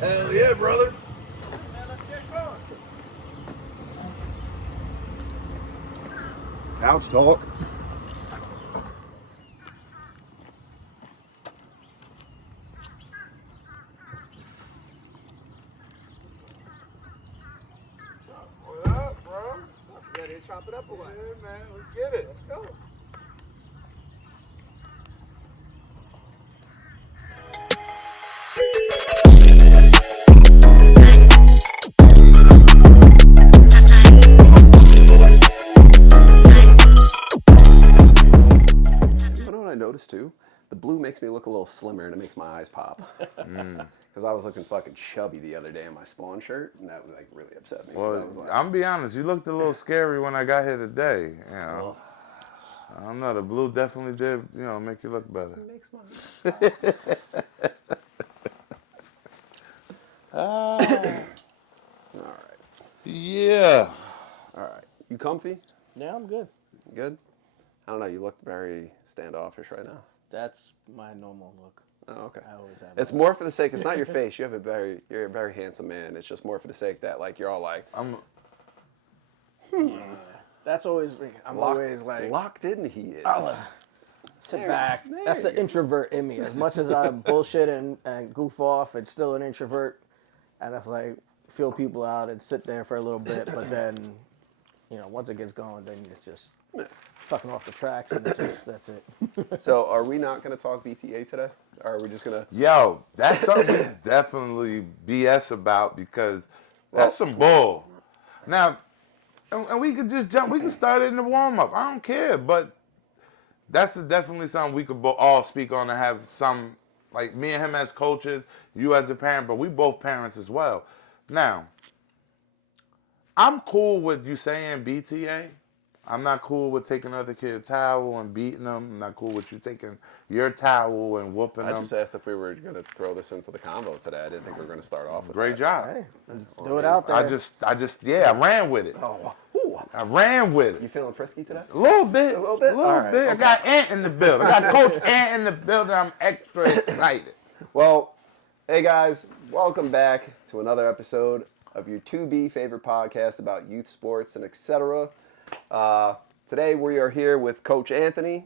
Hell yeah, brother. Couch talk. What up, bro? You ready to chop it up or what? Yeah, man. Let's get it. Let's go. You know what I noticed too? The blue makes me look a little slimmer and it makes my eyes pop. Because I was looking fucking chubby the other day in my Spawn shirt, and that like really upset me. 'Cause I Well, was like, I'm gonna be honest. You looked a little scary when I got here today. You know, I don't know. The blue definitely did, make you look better. it makes my eyes pop. All right. Yeah. All right. You comfy? Yeah, I'm good. Good? I don't know. You look very standoffish right now. That's my normal look. Oh, okay. I always have. It's more for the sake. It's not your face. You're a very handsome man. It's just more for the sake that like you're all like Yeah. That's always me. I'm always like locked in. He is. sit There- back. there That's the you go. introvert in me. As much as I bullshit and goof off, it's still an introvert. And it's like feel people out and sit there for a little bit, but then, once it gets going, then it's just fucking off the tracks, and that's it. So, are we not going to talk BTA today? Or are we just going to? Yo, that's something we can definitely BS about because that's some bull. Now, and we could just jump. We can start it in the warm up. I don't care, but that's definitely something we could all speak on and have some, like me and him as coaches, you as a parent, but we both parents as well. Now, I'm cool with you saying BTA. I'm not cool with taking other kids' towel and beating them. I'm not cool with you taking your towel and whooping I them. just asked if we were going to throw this into the combo today. I didn't think we were going to start off with Great that. job. Hey, do it out there. I ran with it. Oh, ooh. I ran with You it. feeling frisky today? A little bit. A little bit? A little All right, bit. I okay. got Ant in the building. I got Coach Ant in the building. I'm extra excited. Well, hey guys, welcome back to another episode of your 2B favorite podcast about youth sports and etc. Today we are here with Coach Anthony.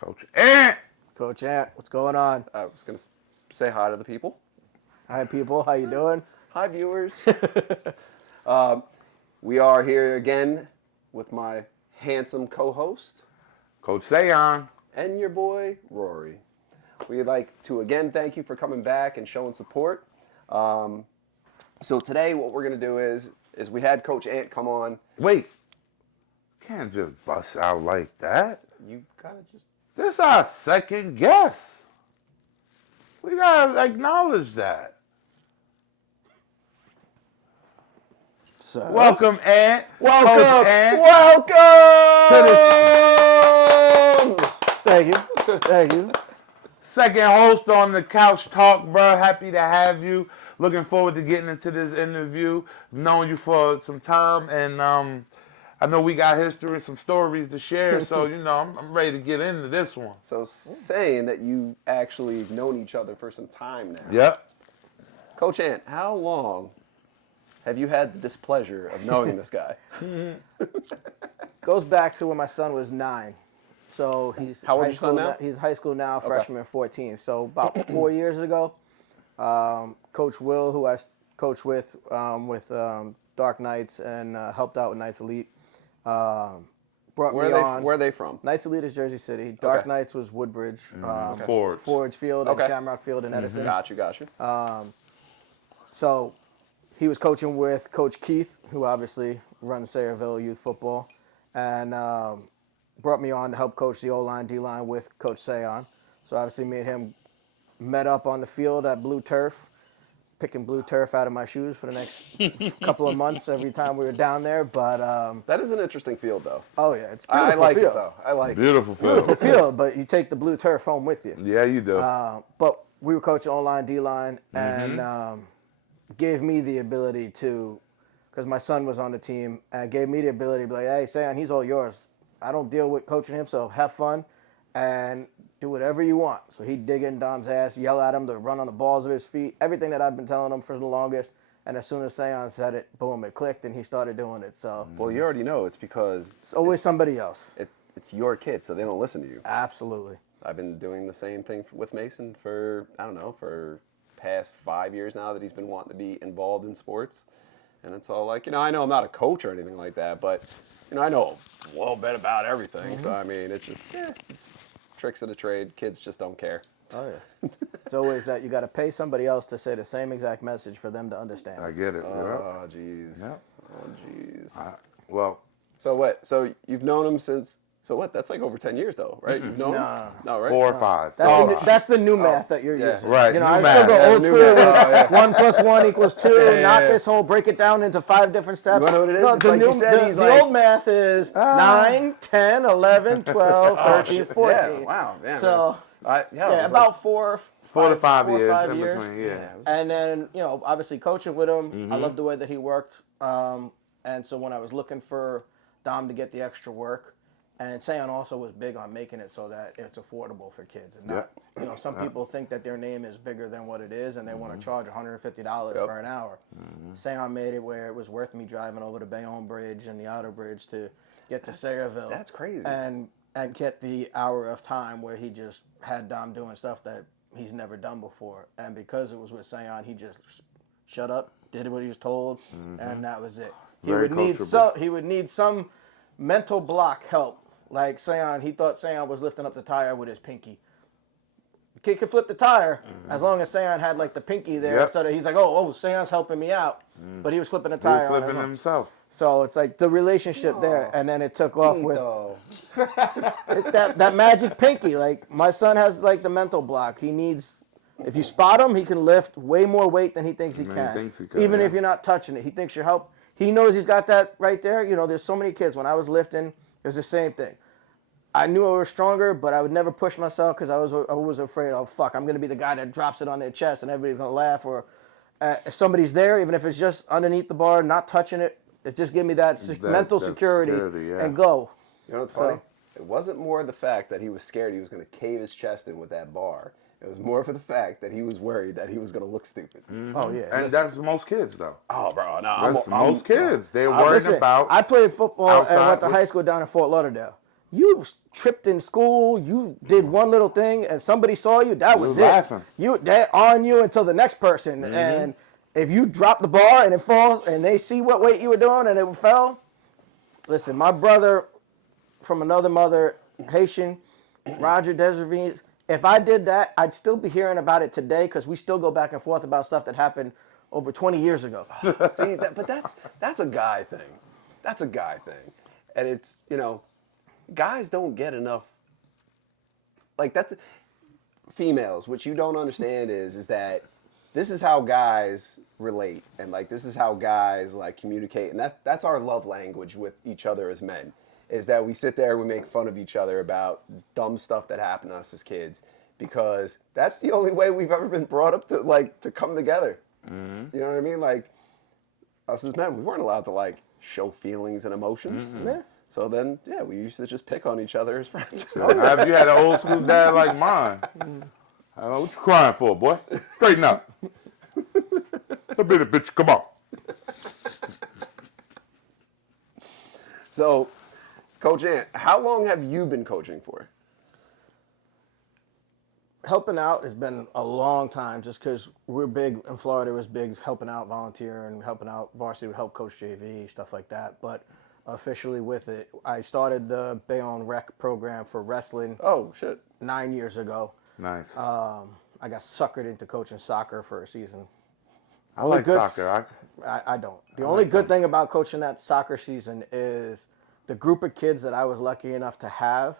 Coach Ant. Coach Ant, what's going on? I was going to say hi to the people. Hi, people. How you doing? Hi, viewers. We are here again with my handsome co-host Coach Sayon. and your boy, Rory. We'd like to again thank you for coming back and showing support. So today what we're going to do is we had Coach Ant come on. Wait. Can't just bust out like that. You kind of just... This is our second guest. We gotta acknowledge that. So, Welcome, Ant. Welcome! Coach Ant. Welcome! thank you. Thank you. Second host on the Couch Talk, bro. Happy to have you. Looking forward to getting into this interview. Known you for some time, and I know we got history and some stories to share. So I'm ready to get into this one. So saying that you actually known each other for some time now. Yep. Coach Ant, how long have you had the displeasure of knowing this guy? Goes back to when my son was 9. So he's How old high is your son school now? He's high school now, freshman 14. So about 4 years ago, Coach Will, who I coached with Dark Knights and helped out with Knights Elite, brought me on. Where are they from? Knights Elite is Jersey City. Dark Okay. Knights was Woodbridge. Forge. Forge Field Okay. and Shamrock Field in Edison. Got you. So he was coaching with Coach Keith, who obviously runs Sayreville Youth Football, and brought me on to help coach the O-line, D-line with Coach Sayon. So obviously me and him met up on the field at Blue Turf, picking blue turf out of my shoes for the next couple of months every time we were down there. But That is an interesting field, though. oh yeah, it's a beautiful I like field. it, though. I like it. Beautiful Beautiful field. field, but you take the blue turf home with you. Yeah, you do. But we were coaching O-line, D-line, and gave me the ability to, because my son was on the team, and gave me the ability to be like, hey, Sayon, he's all yours. I don't deal with coaching him, so have fun. and do whatever you want. So he'd dig in Dom's ass, yell at him to run on the balls of his feet, everything that I've been telling him for the longest. And as soon as Sayons said it, boom, it clicked, and he started doing it. So Well, you already know it's because it's always somebody else. it's your kid, so they don't listen to you. Absolutely. I've been doing the same thing with Mason for, I don't know, for past 5 years now that he's been wanting to be involved in sports. And it's all like, I know I'm not a coach or anything like that, but, I know a little bit about everything. So, I mean, it's just, it's tricks of the trade. Kids just don't care. Oh, yeah. It's always that you got to pay somebody else to say the same exact message for them to understand. I get it. Oh, jeez. Yep. Oh, jeez. Well, So what? So you've known him since, so what? That's like over 10 years though, right? You've known him? No, right? 4 or 5. That's the new math that you're using. Right, You know, new I math. still go Yeah, old new school math. with 1 + 1 = 2, Yeah, not yeah. this whole break it down into 5 different steps. You wanna know what it is? No, It's the like you said, he's the like- old math is 9, 10, 11, 12, 13, 14. Yeah, wow. Man, So, man. It was about 4 4 to 5 4 or years 5 in years. between. Yeah. it was- And then, obviously coaching with him, I loved the way that he worked. And so when I was looking for Dom to get the extra work, and Sayon also was big on making it so that it's affordable for kids. And not, some people think that their name is bigger than what it is, and they want to charge $150 for an hour. Sayon made it where it was worth me driving over the Bayonne Bridge and the Outer Bridge to get to Sayreville. That's crazy. And get the hour of time where he just had Dom doing stuff that he's never done before. And because it was with Sayon, he just shut up, did what he was told, and that was it. He Very would need some mental block help. Like Sayon, he thought Sayon was lifting up the tire with his pinky. The kid could flip the tire as long as Sayon had like the pinky there. Yep. So that he's like, oh, Sayon's helping me out. But he was flipping the He tire was on his flipping own. himself. So it's like the relationship there, and then it took off with Though. that magic pinky. Like my son has like the mental block. He needs, if you spot him, he can lift way more weight than he thinks he can. thinks he can, Even yeah. if you're not touching it, he thinks you're help. He knows he's got that right there. There's so many kids. When I was lifting, it was the same thing. I knew I was stronger, but I would never push myself because I was afraid, oh fuck, I'm gonna be the guy that drops it on their chest and everybody's gonna laugh. Or if somebody's there, even if it's just underneath the bar, not touching it, it just gave me that mental that security, yeah. and go. You know what's funny? It wasn't more the fact that he was scared he was going to cave his chest in with that bar. It was more for the fact that he was worried that he was going to look stupid. Oh yeah. And that's most kids, though. Oh, bro, no, That's most kids. They're worried Listen, about. I played football and outside went to with- high school down in Fort Lauderdale. You tripped in school. You did one little thing, and somebody saw you. That was was it. laughing. They're on you until the next person. And if you drop the bar and it falls, and they see what weight you were doing and it fell, listen. My brother from another mother, Haitian, Roger Desiree. If I did that, I'd still be hearing about it today because we still go back and forth about stuff that happened over 20 years ago. See, but that's a guy thing. That's a guy thing. And it's, guys don't get enough. Like, that's females. What you don't understand is that this is how guys relate. And, like, this is how guys, like, communicate. And that's our love language with each other as men. Is that we sit there, we make fun of each other about dumb stuff that happened to us as kids, because that's the only way we've ever been brought up to come together. You know what I mean? Like, us as men, we weren't allowed to like show feelings and emotions. Yeah. So then, we used to just pick on each other as friends. Have you had an old school dad like mine? I don't know, what you crying for, boy? Straighten up. A bit of bitch, come on. So, Coach Ant, how long have you been coaching for? Helping out has been a long time just because we're big in Florida. It was big helping out, volunteer, and helping out varsity would help coach JV, stuff like that. But officially with it, I started the Bayonne Rec program for wrestling Oh, shit. 9 years ago. Nice. I got suckered into coaching soccer for a season. I like good- soccer. I don't. The only good thing about coaching that soccer season is the group of kids that I was lucky enough to have.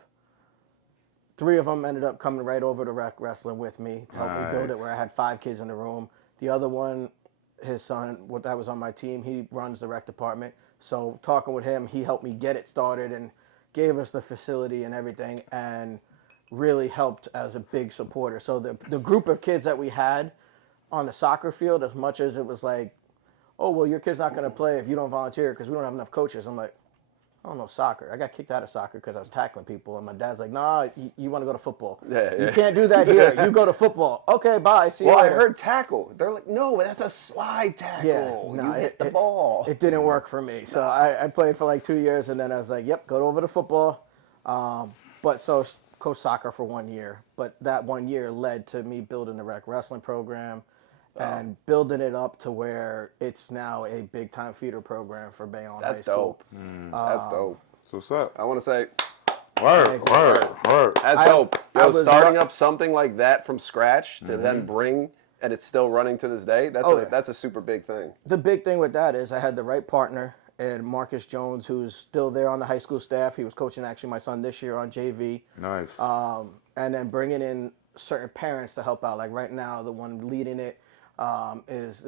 3 of them ended up coming right over to rec wrestling with me to help me build it, where I had 5 kids in the room. The other one, his son, that was on my team, he runs the rec department. So talking with him, he helped me get it started and gave us the facility and everything, and really helped as a big supporter. So the group of kids that we had on the soccer field, as much as it was like, oh, well, your kid's not going to play if you don't volunteer because we don't have enough coaches. I'm like, I don't know, soccer. I got kicked out of soccer because I was tackling people, and my dad's like, "Nah, you want to go to football? Yeah, You yeah. can't do that here. You go to football. Okay, bye. See you Well, I later." heard tackle. They're like, no, that's a slide Yeah, tackle. no, You hit the ball. It didn't work for me. So I played for like 2 years, and then I was like, "Yep, go over to football." But so coached soccer for 1 year, but that 1 year led to me building the rec wrestling program and building it up to where it's now a big time feeder program for Bayonne High That's School. dope. That's dope. So what's up? I want to say Word. that's I- dope. I Yo, was starting lu- up something like that from scratch to then bring, and it's still running to this day. Oh, yeah. That's a super big thing. The big thing with that is I had the right partner, and Marcus Jones, who's still there on the high school staff. He was coaching actually my son this year on JV. Nice. And then bringing in certain parents to help out. Like right now, the one leading it is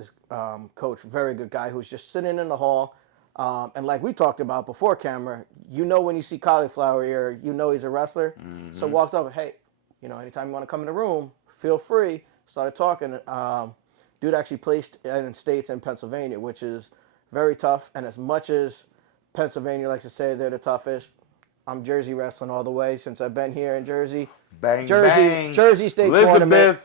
coach, very good guy who's just sitting in the hall. And like we talked about before camera, when you see cauliflower ear, he's a wrestler. So walked over, hey, anytime you want to come in the room, feel free. Started talking. Dude actually placed in states in Pennsylvania, which is very tough. And as much as Pennsylvania likes to say they're the toughest, I'm Jersey wrestling all the way since I've been here in Jersey. Bang, Jersey, bang. Jersey State Tournament.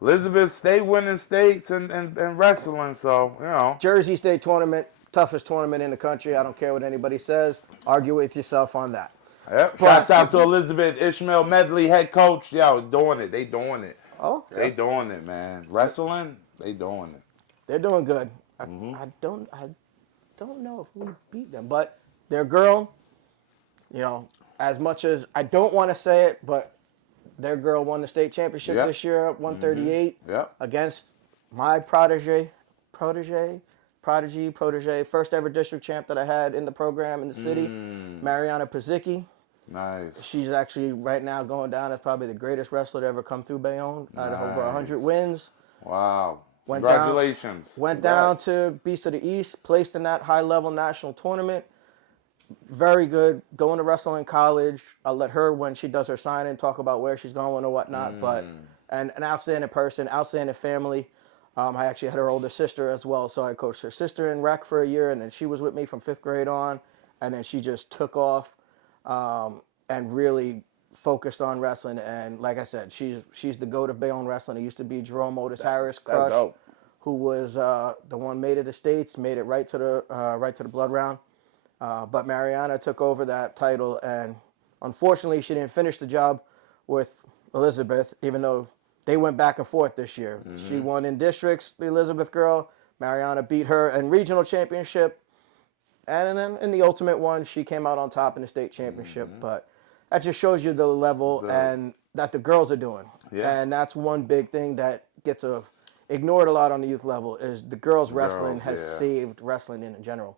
Elizabeth State winning states and wrestling. So, Jersey State Tournament, toughest tournament in the country. I don't care what anybody says. Argue with yourself on that. Yep. Shouts out to Elizabeth Ishmael Medley, head coach. Yo, doing it. They doing it. Oh, They doing it, man. Wrestling, they doing it. they're doing good. I don't know if we beat them, but their girl, as much as I don't want to say it, but their girl won the state championship Yep. this year at 138 Yep. against my prodigy, first ever district champ that I had in the program in the city, Mariana Pazicki. Nice. She's actually right now going down as probably the greatest wrestler to ever come through Bayonne. Out of over 100 wins. Wow. Went Congratulations. Went down to Beast of the East, placed in that high-level national tournament. Very good. Going to wrestle in college. I'll let her, when she does her signing, talk about where she's going or whatnot. But an outstanding person, outstanding family. I actually had her older sister as well, so I coached her sister in rec for a year, and then she was with me from 5th grade on, and then she just took off and really focused on wrestling. And like I said, she's the GOAT of Bayonne wrestling. It used to be Jerome Otis Harris, Crush, dope. who was the one made it to States, made it right to the blood round. But Mariana took over that title, and unfortunately, she didn't finish the job with Elizabeth, even though they went back and forth this year. She won in districts, the Elizabeth girl. Mariana beat her in regional championship. And then in the ultimate one, she came out on top in the state championship. But that just shows you the level and that the girls are doing. Yeah. And that's one big thing that gets ignored a lot on the youth level is the girls wrestling has saved wrestling in general.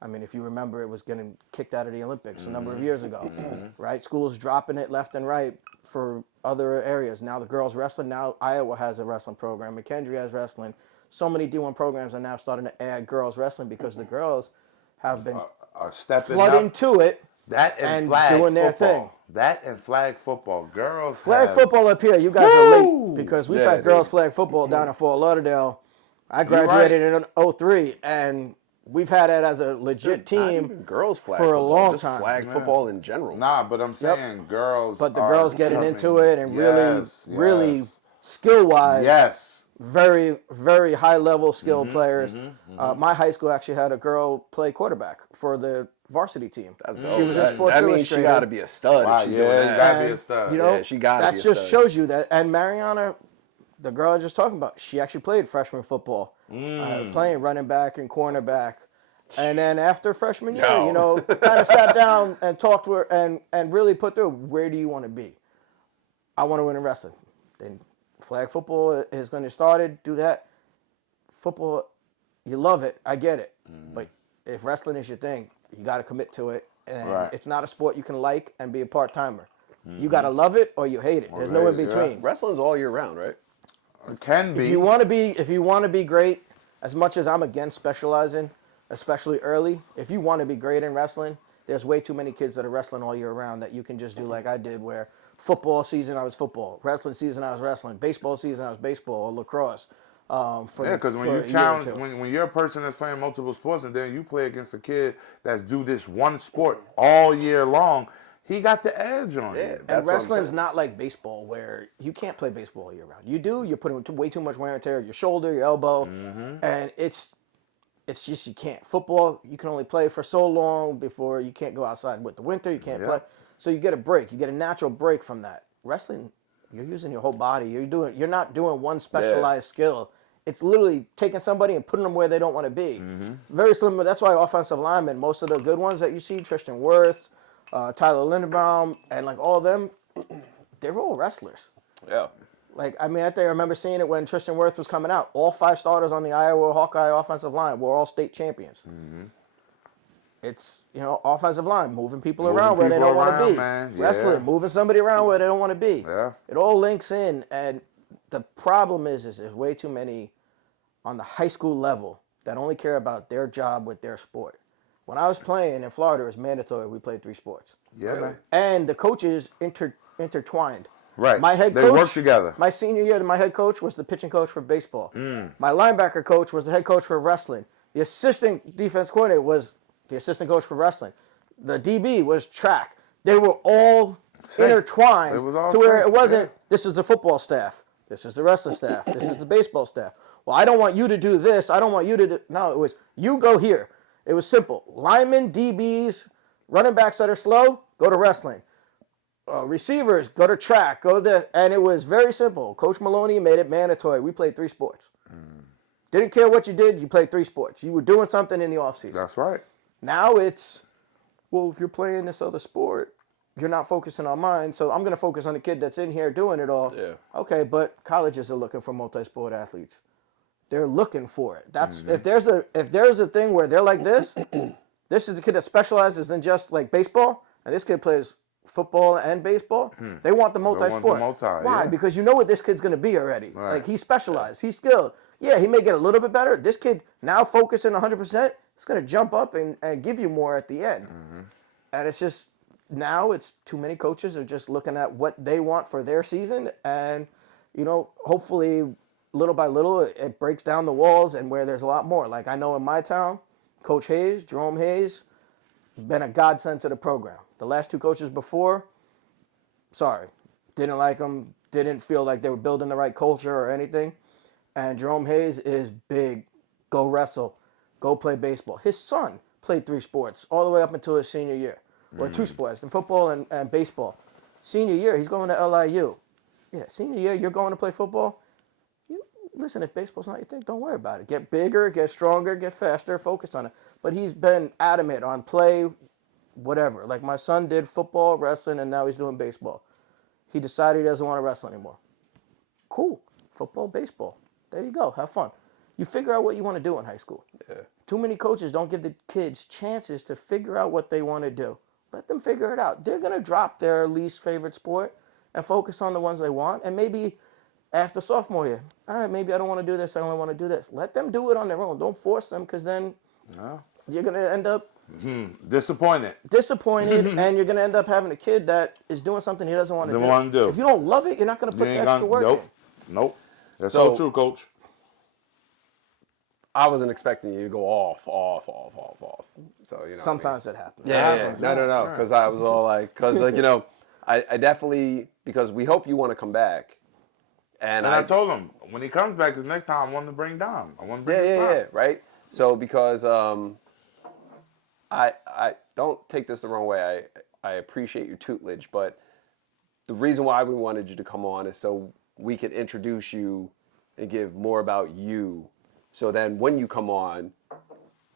I mean, if you remember, it was getting kicked out of the Olympics a number of years ago, right? Schools dropping it left and right for other areas. Now the girls wrestling. Now Iowa has a wrestling program. McKendree has wrestling. So many D1 programs are now starting to add girls wrestling because the girls have been Are stepping flooding up. to it. That and, and flag doing their football. thing. That and flag football. Girls Flag have- football up here, you guys are late because we've Yeah, had girls dude. flag football down in Fort Lauderdale. I graduated in 03, and we've had it as a legit Not team even girls flag for a football, long just time. flag football in general. Nah, but I'm saying girls. But the are girls getting coming. into it and Yes, really yes. skill-wise, Yes. very, very high-level skilled players. My high school actually had a girl play quarterback for the varsity team. That's She dope. was in That- Sports that means Illustrated. she got to be a stud. Wow, if she's yeah, doing you that. gotta be a And, stud. Yeah, she gotta that be a just stud. shows you that. And Mariana, the girl I was just talking about, she actually played freshman football, playing running back and cornerback. And then after freshman year, Yo. kind of sat down and talked to her and really put through, where do you want to be? I want to win in wrestling. Then flag football is going to start it, do that. Football, you love it. I get it. But if wrestling is your thing, you got to commit to it. And Right. it's not a sport you can like and be a part-timer. You got to love it or you hate it. There's no in hate it, yeah. between. Wrestling's all year round, right? It can be. If you want to be great, as much as I'm against specializing, especially early, if you want to be great in wrestling, there's way too many kids that are wrestling all year round that you can just do like I did, where football season I was football, wrestling season I was wrestling, baseball season I was baseball or lacrosse. Because when you challenge, when you're a person that's playing multiple sports and then you play against a kid that's do this one sport all year long, he got the edge on you. And wrestling's not like baseball where you can't play baseball all year round. You do, you're putting way too much wear and tear, your shoulder, your elbow, and it's just you can't. Football, you can only play for so long before you can't go outside with the winter, you can't play. So you get a break, you get a natural break from that. Wrestling, you're using your whole body. You're not doing one specialized skill. It's literally taking somebody and putting them where they don't want to be. Very similar. That's why offensive linemen, most of the good ones that you see, Tristan Wirth, Tyler Linderbaum, and like all of them, they're all wrestlers. Yeah. Like, I mean, I think I remember seeing it when Tristan Wirth was coming out. All 5 starters on the Iowa Hawkeye offensive line were all state champions. It's, offensive line, moving people around where they don't want to be. Man. Wrestling, moving somebody around where they don't want to be. Yeah. It all links in, and the problem is there's way too many on the high school level that only care about their job with their sport. When I was playing in Florida, it was mandatory. We played 3 sports. Yeah, man. And the coaches intertwined. Right. My head coach, they work together. My senior year, my head coach was the pitching coach for baseball. My linebacker coach was the head coach for wrestling. The assistant defense coordinator was the assistant coach for wrestling. The DB was track. They were all intertwined It was all to where sync, it wasn't, this is the football staff, this is the wrestling staff, this is the baseball staff. Well, I don't want you to do this. I don't want you to do... No, it was, you go here. It was simple. Linemen, DBs, running backs that are slow, go to wrestling. Receivers, go to track, go there. And it was very simple. Coach Maloney made it mandatory. We played 3 sports. Didn't care what you did, you played 3 sports. You were doing something in the offseason. That's right. Now it's, well, if you're playing this other sport, you're not focusing on mine, so I'm going to focus on the kid that's in here doing it all. Yeah. Okay, but colleges are looking for multi-sport athletes. They're looking for it. That's if there's a thing where they're like this, this is the kid that specializes in just like baseball, and this kid plays football and baseball. They want the multi-sport. Why? Because you know what this kid's going to be already. Right. Like he's specialized, he's skilled. Yeah, he may get a little bit better. This kid now focusing 100%, it's going to jump up and give you more at the end. And it's just now it's too many coaches are just looking at what they want for their season, and hopefully, little by little, it breaks down the walls and where there's a lot more. Like I know in my town, Coach Hayes, Jerome Hayes, been a godsend to the program. The last 2 coaches before, sorry, didn't like them, didn't feel like they were building the right culture or anything. And Jerome Hayes is big, go wrestle, go play baseball. His son played 3 sports all the way up until his senior year. Or 2 sports, the football and baseball. Senior year, he's going to LIU. Yeah, senior year, you're going to play football. Listen, if baseball's not your thing, don't worry about it. Get bigger, get stronger, get faster, focus on it. But he's been adamant on play, whatever. Like my son did football, wrestling, and now he's doing baseball. He decided he doesn't want to wrestle anymore. Cool. Football, baseball. There you go. Have fun. You figure out what you want to do in high school. Yeah. Too many coaches don't give the kids chances to figure out what they want to do. Let them figure it out. They're going to drop their least favorite sport and focus on the ones they want. And maybe after sophomore year, all right, maybe I don't want to do this. I only want to do this. Let them do it on their own. Don't force them, because then you're going to end up disappointed, and you're going to end up having a kid that is doing something he doesn't want to do. If you don't love it, you're not going to put the extra work in. Nope. That's so true, Coach. I wasn't expecting you to go off. So sometimes it happens. Yeah. No. Because I was all like, I definitely, because we hope you want to come back. And I told him when he comes back, because next time I want to bring Dom. I want to bring his son. Yeah, right. So because I don't take this the wrong way. I appreciate your tutelage, but the reason why we wanted you to come on is so we could introduce you and give more about you. So then when you come on,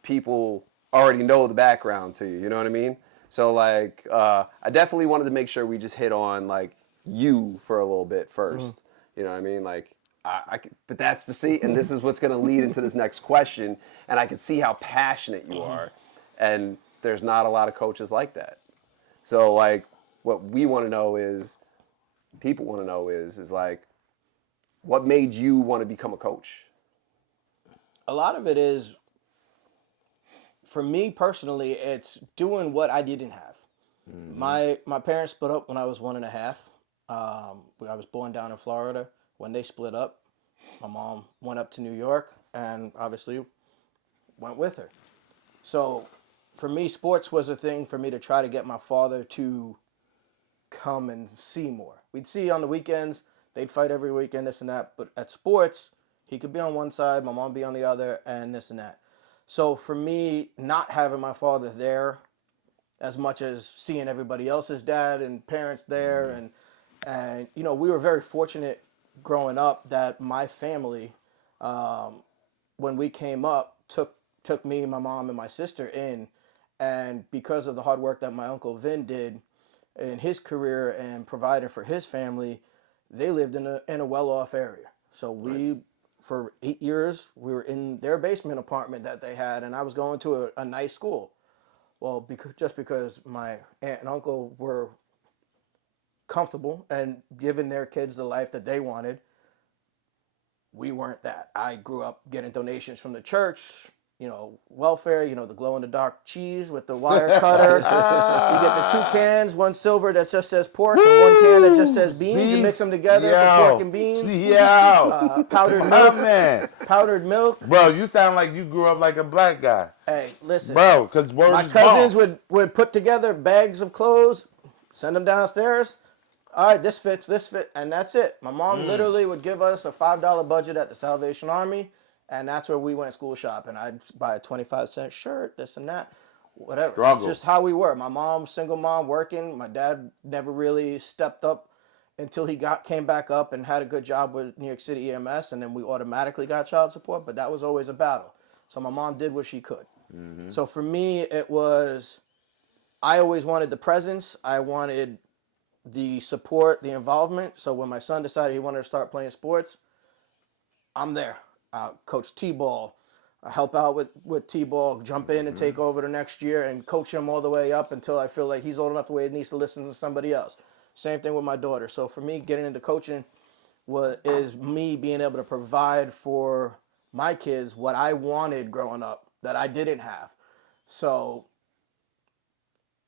people already know the background to you. You know what I mean? So like, I definitely wanted to make sure we just hit on like you for a little bit first. You know what I mean? Like, but that's the seat, and this is what's going to lead into this next question. And I can see how passionate you are, and there's not a lot of coaches like that. So like, what we want to know is, people want to know is like, what made you want to become a coach? A lot of it is, for me personally, it's doing what I didn't have. My parents split up when I was 1.5. I was born down in Florida. When they split up, My mom went up to New York and obviously went with her. So for me, sports was a thing for me to try to get my father to come and see more. We'd see on the weekends, they'd fight every weekend, this and that. But at sports, he could be on one side, my mom be on the other, and this and that. So for me, not having my father there as much as seeing everybody else's dad and parents there, and we were very fortunate growing up that my family, when we came up, took me, my mom, and my sister in, and because of the hard work that my uncle Vin did in his career and providing for his family, they lived in a well-off area. So for 8 years, we were in their basement apartment that they had, and I was going to a nice school. Well, because my aunt and uncle were comfortable and giving their kids the life that they wanted, we weren't that. I grew up getting donations from the church, welfare, the glow in the dark cheese with the wire cutter. You get the two cans, one silver that just says pork and one can that just says beans. You mix them together for pork and beans. Powdered My milk. man. Powdered milk. Bro, you sound like you grew up like a black guy. Hey, listen. Bro, because word My is cousins bond. would put together bags of clothes, send them downstairs. All right, this fits, and that's it. My mom literally would give us a $5 budget at the Salvation Army, and that's where we went school shopping. I'd buy a 25-cent shirt, this and that, whatever. Struggle. It's just how we were. My mom, single mom, working. My dad never really stepped up until he came back up and had a good job with New York City EMS, and then we automatically got child support, but that was always a battle. So my mom did what she could. So for me, it was, I always wanted the presence. I wanted the support, the involvement. So when my son decided he wanted to start playing sports, I'm there. Coach T-ball, I help out with T-ball, jump in and take over the next year and coach him all the way up until I feel like he's old enough where he needs to listen to somebody else. Same thing with my daughter. So for me, getting into coaching is me being able to provide for my kids what I wanted growing up that I didn't have. So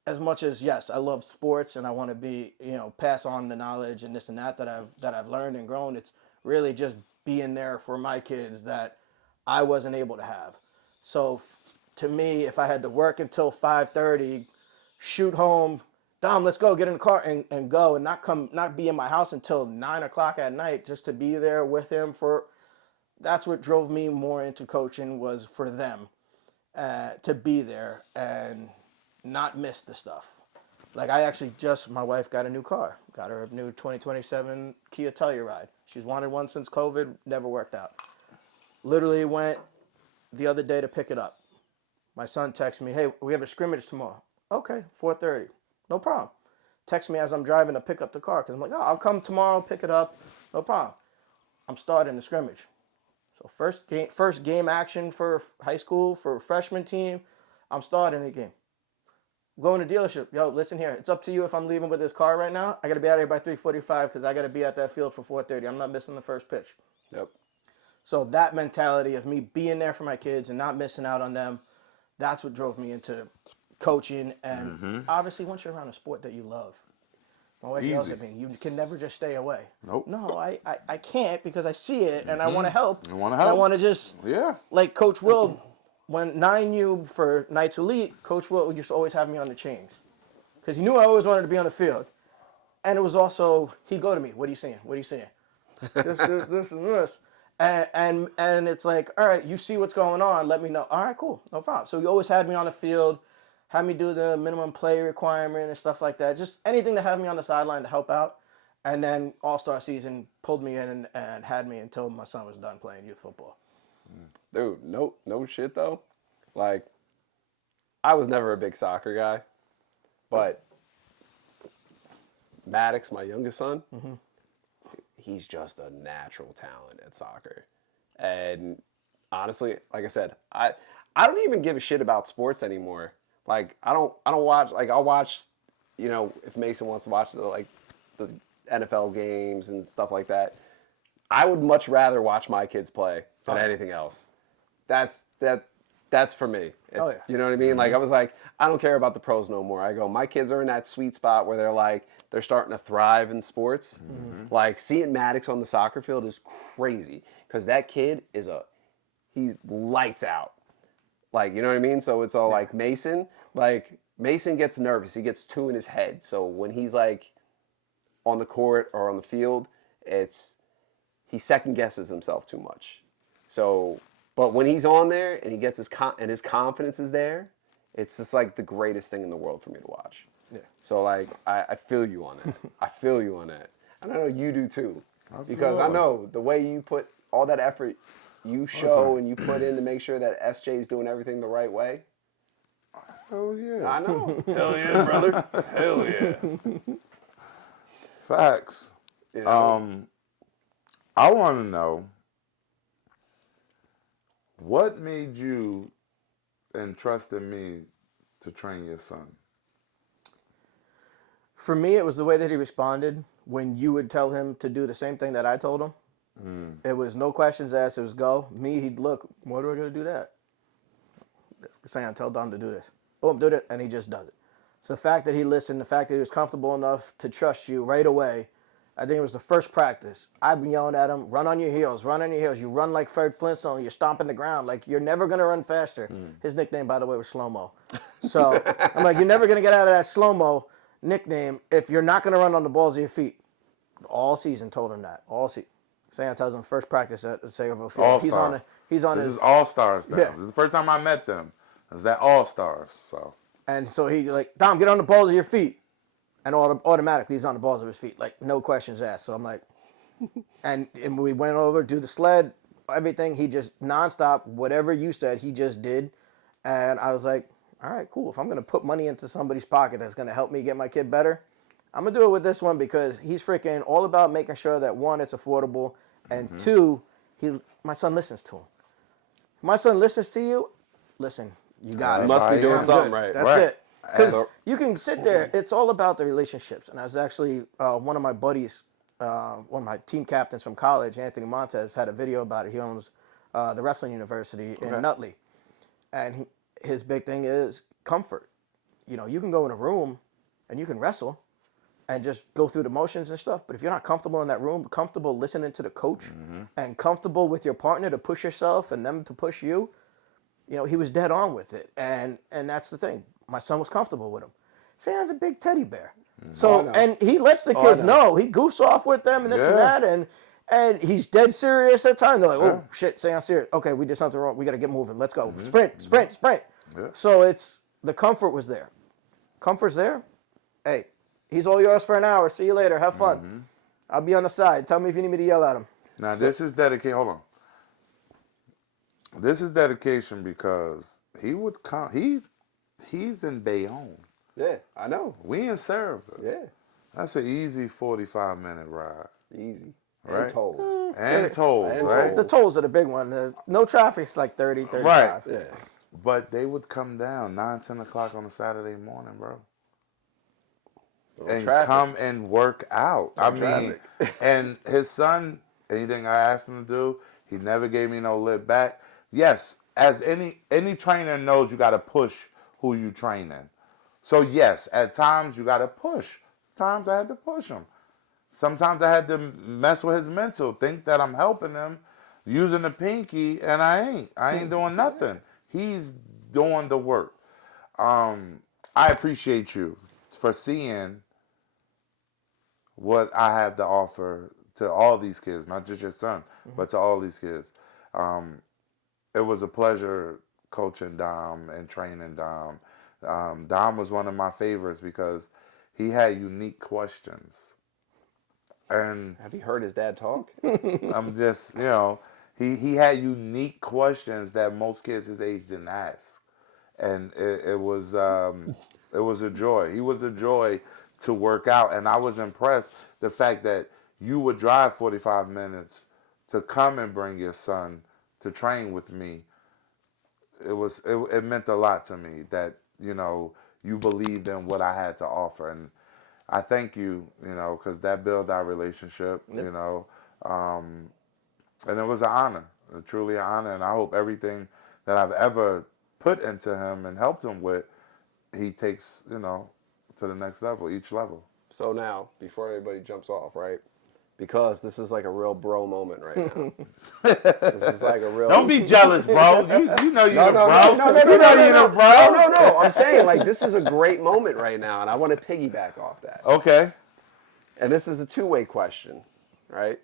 as much as, yes, I love sports and I want to pass on the knowledge and this and that I've learned and grown, it's really just being there for my kids that I wasn't able to have. So to me, if I had to work until 5:30, shoot home, Dom, let's go, get in the car and go, and not be in my house until 9 o'clock at night just to be there with him that's what drove me more into coaching, was for them to be there and not miss the stuff. Like my wife got a new car, got her a new 2027 Kia Telluride. She's wanted one since COVID, never worked out. Literally went the other day to pick it up. My son texts me, hey, we have a scrimmage tomorrow. Okay, 4:30, no problem. Text me as I'm driving to pick up the car, because I'm like, oh, I'll come tomorrow, pick it up, no problem. I'm starting the scrimmage. So first game action for high school, for freshman team, I'm starting the game. Going to dealership, yo, listen here. It's up to you if I'm leaving with this car right now. I got to be out of here by 3:45 because I got to be at that field for 4:30. I'm not missing the first pitch. Yep. So that mentality of me being there for my kids and not missing out on them, that's what drove me into coaching. And obviously, once you're around a sport that you love, my wife yells at me, you can never just stay away. Nope. No, I can't, because I see it and I want to help. You wanna And I help? want to just, Yeah. like Coach Will, when 9U for Knights Elite, Coach Will used to always have me on the chains. Because he knew I always wanted to be on the field. And it was also, he'd go to me, what are you seeing? What are you seeing? This, and this. And it's like, all right, you see what's going on, let me know. All right, cool, no problem. So he always had me on the field, had me do the minimum play requirement and stuff like that. Just anything to have me on the sideline to help out. And then All-Star season pulled me in and had me until my son was done playing youth football. Dude, no shit though. Like, I was never a big soccer guy, but Maddox, my youngest son, he's just a natural talent at soccer. And honestly, like I said, I don't even give a shit about sports anymore. Like, I don't watch, like, I'll watch, if Mason wants to watch the NFL games and stuff like that. I would much rather watch my kids play than anything else. That's that's for me. Oh, It's, yeah. you know what I mean? Like, I was like, I don't care about the pros no more. I go, my kids are in that sweet spot where they're like, they're starting to thrive in sports. Like, seeing Maddox on the soccer field is crazy because that kid is he's lights out. Like, you know what I mean? So it's all like Mason. Like, Mason gets nervous. He gets two in his head. So when he's like on the court or on the field, he second guesses himself too much. So, but when he's on there and he gets and his confidence is there, it's just like the greatest thing in the world for me to watch. Yeah. So like I feel you on that. I feel you on that, and I know you do too, because I know the way you put all that effort you show and you put in to make sure that SJ is doing everything the right way. Hell yeah. I know. Hell yeah, brother. Hell yeah. Facts. You know? I want to know what made you entrust in me to train your son. For me, it was the way that he responded when you would tell him to do the same thing that I told him. It was no questions asked. It was go. Me, he'd look. What are we gonna do that? Saying, tell Dom to do this. Boom, do it, and he just does it. So the fact that he listened, the fact that he was comfortable enough to trust you right away, I think it was the first practice. I've been yelling at him, run on your heels, run on your heels. You run like Fred Flintstone, you're stomping the ground. Like, you're never going to run faster. His nickname, by the way, was Slow-Mo. So I'm like, you're never going to get out of that Slow-Mo nickname if you're not going to run on the balls of your feet. All season told him that. All season. Sayon tells him first practice at Sayreville Field. All-star. He's on This his... is All-Stars now. Yeah. This is the first time I met them. It was that All-Stars. So. And so he like, Dom, get on the balls of your feet. And automatically he's on the balls of his feet. Like, no questions asked. So I'm like, and we went over, do the sled, everything. He just nonstop, whatever you said, he just did. And I was like, all right, cool. If I'm going to put money into somebody's pocket that's going to help me get my kid better, I'm going to do it with this one because he's freaking all about making sure that, one, it's affordable, and two, my son listens to him. If my son listens to you, listen, you got it. Must be doing I'm something good. right. That's Right. it. Because So- you can sit there. It's all about the relationships. And I was actually, one of my buddies, one of my team captains from college, Anthony Montez, had a video about it. He owns the Wrestling University in Nutley. And his big thing is comfort. You know, you can go in a room and you can wrestle and just go through the motions and stuff. But if you're not comfortable in that room, comfortable listening to the coach and comfortable with your partner to push yourself and them to push you, you know, he was dead on with it. And that's the thing. My son was comfortable with him. Sayon's a big teddy bear. So, and he lets the kids know. He goofs off with them and this and that. And he's dead serious at times. They're like, oh, shit, Sayon's serious. Okay, we did something wrong. We got to get moving. Let's go. Sprint. Yeah. So the comfort was there. Comfort's there. Hey, he's all yours for an hour. See you later. Have fun. I'll be on the side. Tell me if you need me to yell at him. Now, this is dedication. Hold on. This is dedication because he would come. He's in Bayonne. Yeah, I know. We in Sayreville. Yeah, That's an easy 45-minute ride. easy. Right. And tolls. And tolls, And right? tolls. The tolls are the big one. No traffic's like 30, 35. Right. Yeah. But they would come down 9, 10 o'clock on a Saturday morning, bro. And traffic. come and work out. I mean, and his son, anything I asked him to do, he never gave me no lip back. Yes, as any trainer knows, you got to push who you training. So yes, at times you got to push. Times I had to push him. Sometimes I had to mess with his mental, think that I'm helping him using the pinky, and I ain't. I ain't doing nothing. He's doing the work. I appreciate you for seeing what I have to offer to all these kids, not just your son, but to all these kids. It was a pleasure coaching Dom and training Dom. Dom was one of my favorites because he had unique questions. And Have you heard his dad talk? I'm just, he had unique questions that most kids his age didn't ask. And it was a joy. He was a joy to work out. And I was impressed the fact that you would drive 45 minutes to come and bring your son to train with me. It meant a lot to me that, you believed in what I had to offer. And I thank you, because that built our relationship, and it was an honor, truly an honor. And I hope everything that I've ever put into him and helped him with, he takes, to the next level, each level. So now, before anybody jumps off, right? Because this is like a real bro moment right now. This is like a real. Don't be jealous, bro. You know you're the bro. No. No. I'm saying like this is a great moment right now, and I want to piggyback off that. Okay. And this is a two-way question, right?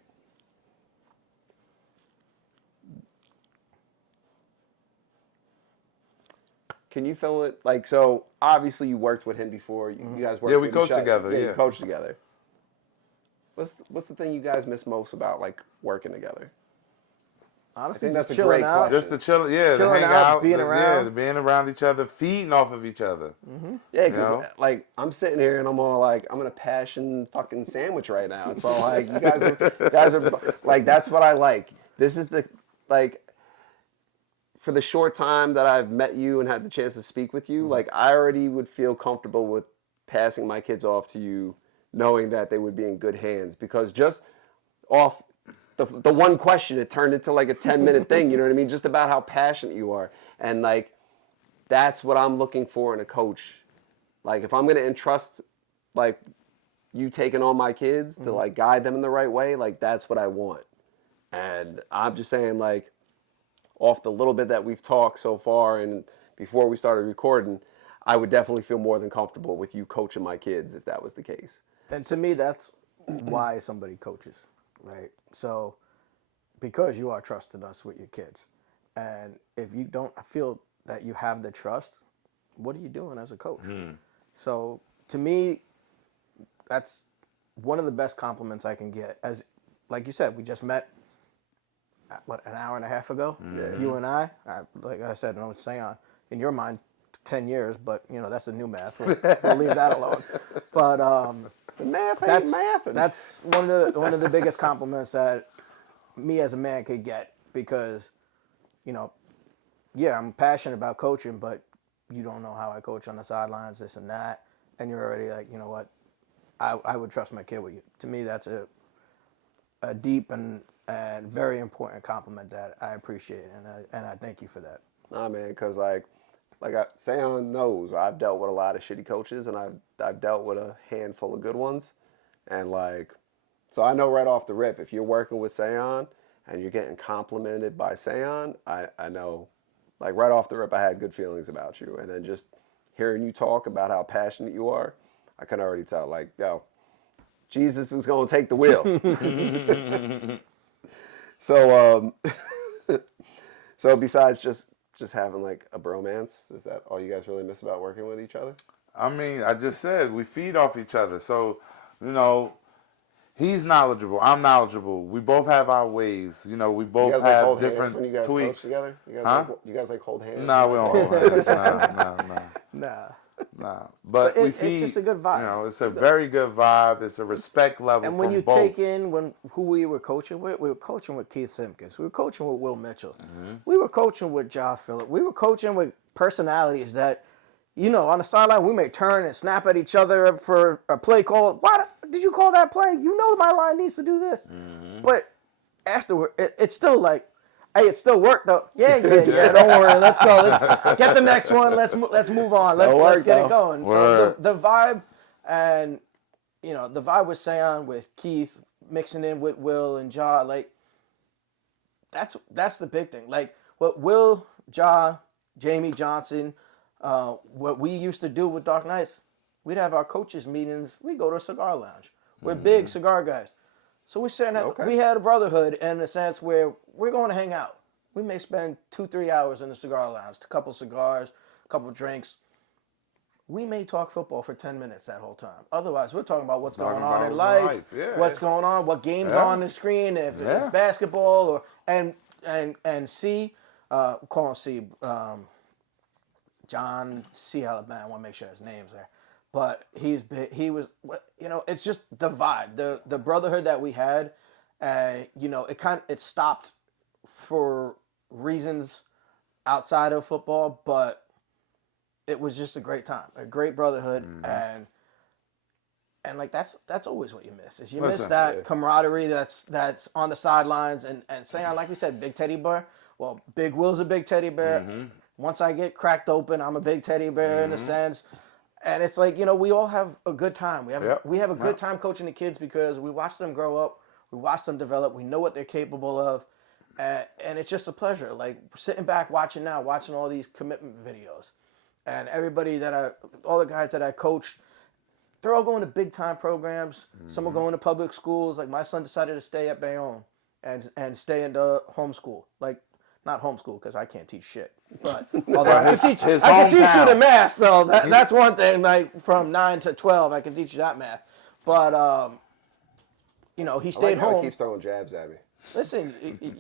Can you feel it? Like, so obviously you worked with him before. You guys worked. Yeah, we with coached each other. together. Yeah, you coached together. What's the thing you guys miss most about like working together? Honestly, I think that's a chilling great out. question. just to chill, to Chilling hang out, out, being around. being around each other, feeding off of each other. Yeah, because know? like I'm sitting here and I'm all like I'm in a passion fucking sandwich right now. It's all like you guys are like that's what I like. This is the like for the short time that I've met you and had the chance to speak with you, like I already would feel comfortable with passing my kids off to you, knowing that they would be in good hands. Because just off the one question, it turned into like a 10-minute thing. You know what I mean? Just about how passionate you are, and like that's what I'm looking for in a coach. Like if I'm gonna entrust like you taking on my kids to like guide them in the right way, like that's what I want. And I'm just saying like off the little bit that we've talked so far and before we started recording, I would definitely feel more than comfortable with you coaching my kids if that was the case. And to me, that's why somebody coaches, right? So, because you are trusting us with your kids. And if you don't feel that you have the trust, what are you doing as a coach? So, to me, that's one of the best compliments I can get. As, like you said, we just met, an hour and a half ago? You and I like I said, I know Sayon, in your mind, 10 years, but, that's a new math. We'll leave that alone. But The math ain't that's math. that's one of the biggest compliments that me as a man could get because, yeah, I'm passionate about coaching, but you don't know how I coach on the sidelines, this and that, and you're already like, you know what, I would trust my kid with you. To me, that's a deep and very important compliment that I appreciate, and I thank you for that. Nah, man, because like Sayon knows I've dealt with a lot of shitty coaches, and I've dealt with a handful of good ones, and like, so I know right off the rip if you're working with Sayon and you're getting complimented by Sayon, I know, like right off the rip I had good feelings about you, and then just hearing you talk about how passionate you are, I can already tell like, yo, Jesus is gonna take the wheel. So so besides just having like a bromance, is that all you guys really miss about working with each other? I mean, I just said we feed off each other. So, he's knowledgeable. I'm knowledgeable. We both have our ways. We both You guys like have hold different hands when you guys tweaks. coach together? You guys like hold hands? No, we don't hold hands. Nah. But we feed. It's just a good vibe. It's a very good vibe. It's a respect level And when from you both. take in who we were coaching with, we were coaching with Keith Simpkins. We were coaching with Will Mitchell. We were coaching with Josh Phillip. We were coaching with personalities that, on the sideline, we may turn and snap at each other for a play call. Why did you call that play? My line needs to do this. But afterward, it's still like, hey, it still worked though. Yeah. Don't worry. Let's go. Let's get the next one. Let's move on. Let's get it going. So the vibe, and the vibe with Sayon, with Keith, mixing in with Will and Ja, like that's the big thing. Like what Will, Ja, Jamie Johnson, what we used to do with Dark Knights, we'd have our coaches meetings. We go to a cigar lounge. We're big cigar guys. So we're sitting we had a brotherhood in a sense where we're going to hang out. We may spend 2-3 hours in the cigar lounge, a couple cigars, a couple drinks. We may talk football for 10 minutes that whole time. Otherwise, we're talking about what's going on in life, what's going on, what game's on the screen, if it's basketball or and C, call him C, John C. Alabama. I want to make sure his name's there. But it's just the vibe, the brotherhood that we had. It stopped for reasons outside of football, but it was just a great time, a great brotherhood, and like that's always what you miss. Is you miss that camaraderie that's on the sidelines and saying, like we said, big teddy bear. Well, Big Will's a big teddy bear. once I get cracked open, I'm a big teddy bear in a sense. And it's like, we all have a good time. We have a good time coaching the kids because we watch them grow up, we watch them develop, we know what they're capable of, and it's just a pleasure. Like sitting back watching all these commitment videos, and all the guys that I coached, they're all going to big time programs. Some are going to public schools. Like my son decided to stay at Bayonne and stay in the homeschool. Like not homeschool because I can't teach shit. But although I can teach you the math though. That's one thing. Like from 9 to 12, I can teach you that math. But he stayed home. He keeps throwing jabs at me. Listen,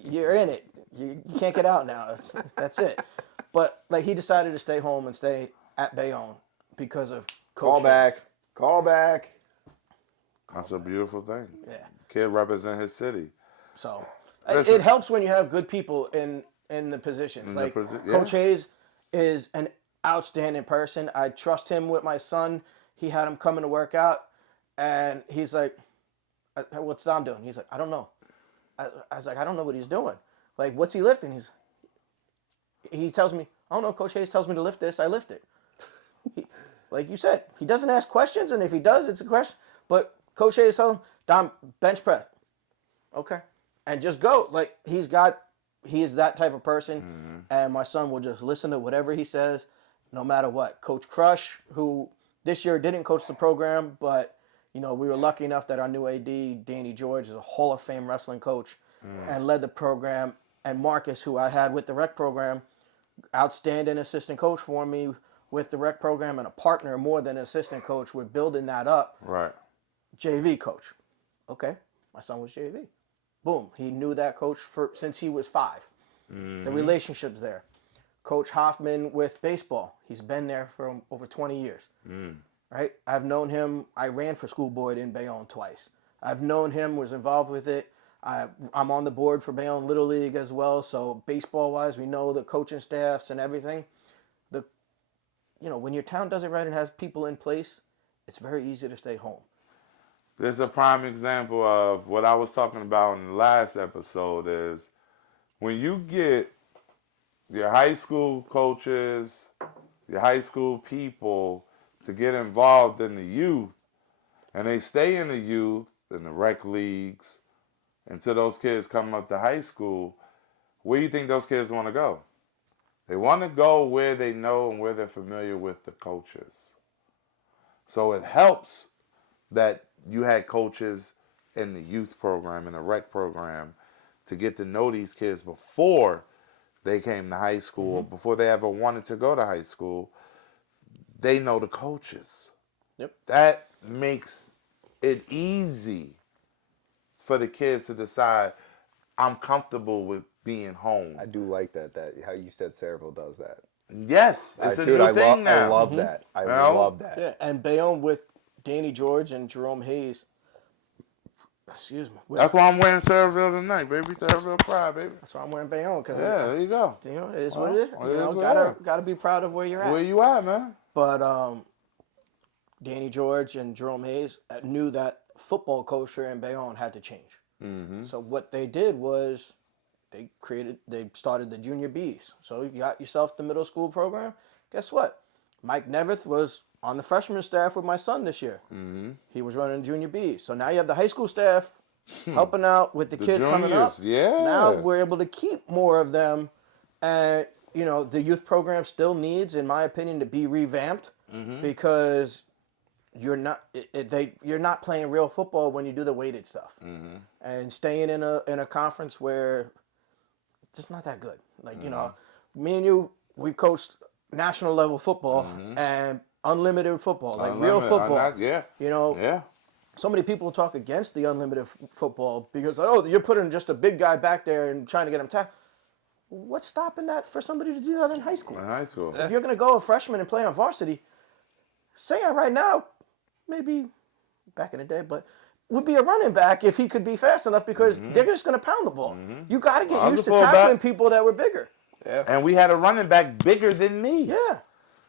you're in it. You can't get out now. That's it. But like he decided to stay home and stay at Bayonne because of coaches. Call back. That's a beautiful thing. Yeah. Kid represent his city. So Listen. it helps when you have good people in the positions. Coach Hayes is an outstanding person. I trust him with my son. He had him coming to work out, and he's like, "What's Dom doing?" He's like, "I don't know." I was like, "I don't know what he's doing. Like, what's he lifting?" He tells me, "I don't know. Coach Hayes tells me to lift this. I lift it." Like you said, he doesn't ask questions, and if he does, it's a question. But Coach Hayes tells him, "Dom, bench press." Okay. And just go. Like, he is that type of person, and my son will just listen to whatever he says, no matter what. Coach Crush, who this year didn't coach the program, but, we were lucky enough that our new AD, Danny George, is a Hall of Fame wrestling coach and led the program. And Marcus, who I had with the rec program, outstanding assistant coach for me with the rec program and a partner more than an assistant coach. We're building that up. Right. JV coach. Okay. My son was JV. Boom. He knew that coach since he was 5. The relationship's there. Coach Hoffman with baseball. He's been there for over 20 years. Right? I've known him. I ran for school board in Bayonne twice. I've known him, was involved with it. I'm on the board for Bayonne Little League as well. So baseball-wise, we know the coaching staffs and everything. When your town does it right and has people in place, it's very easy to stay home. There's a prime example of what I was talking about in the last episode is when you get your high school coaches, your high school people to get involved in the youth, and they stay in the youth, in the rec leagues, until those kids come up to high school, where do you think those kids want to go? They want to go where they know and where they're familiar with the coaches. So it helps that you had coaches in the youth program, in the rec program, to get to know these kids before they came to high school, before they ever wanted to go to high school. They know the coaches. Yep. That makes it easy for the kids to decide, I'm comfortable with being home. I do like that how you said Sayreville does that. Yes, it's a new thing now. I love that. I love that. Yeah, and Bayonne with Danny George and Jerome Hayes. Excuse me. That's why I'm wearing Sayreville tonight, baby. Sayreville pride, baby. That's why I'm wearing Bayonne. Cause there you go. It is what it is. Gotta be proud of where you're at. Where you at, man? But Danny George and Jerome Hayes knew that football culture in Bayonne had to change. So what they did was they started the junior Bs. So you got yourself the middle school program. Guess what? Mike Neveth was on the freshman staff with my son this year. He was running junior Bs. So now you have the high school staff helping out with the kids juniors, coming up. Yeah. Now we're able to keep more of them. And, the youth program still needs, in my opinion, to be revamped because you're not playing real football when you do the weighted stuff. And staying in a conference where it's just not that good. Like, me and you, we coached national level football and unlimited football, like real football. So many people talk against the unlimited football because, you're putting just a big guy back there and trying to get him tackled. What's stopping that for somebody to do that in high school? If you're going to go a freshman and play on varsity, Sayon right now, maybe back in the day, but would be a running back if he could be fast enough because they're just going to pound the ball. You got to get used to tackling people that were bigger. Yeah. And we had a running back bigger than me. Yeah.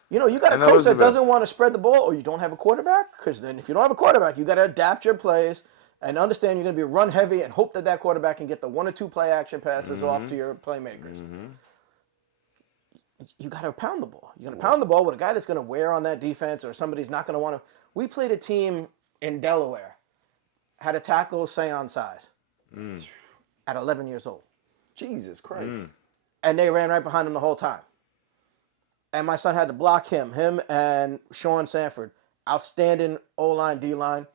You got a coach that doesn't want to spread the ball or you don't have a quarterback because then if you don't have a quarterback, you got to adapt your plays and understand you're going to be run heavy and hope that quarterback can get the 1 or 2 play action passes off to your playmakers. you got to pound the ball. You're going to pound the ball with a guy that's going to wear on that defense or somebody's not going to want to. We played a team in Delaware, had a tackle Sayons size at 11 years old. Jesus Christ. And they ran right behind him the whole time. And my son had to block him and Sean Sanford. Outstanding O-line, D-line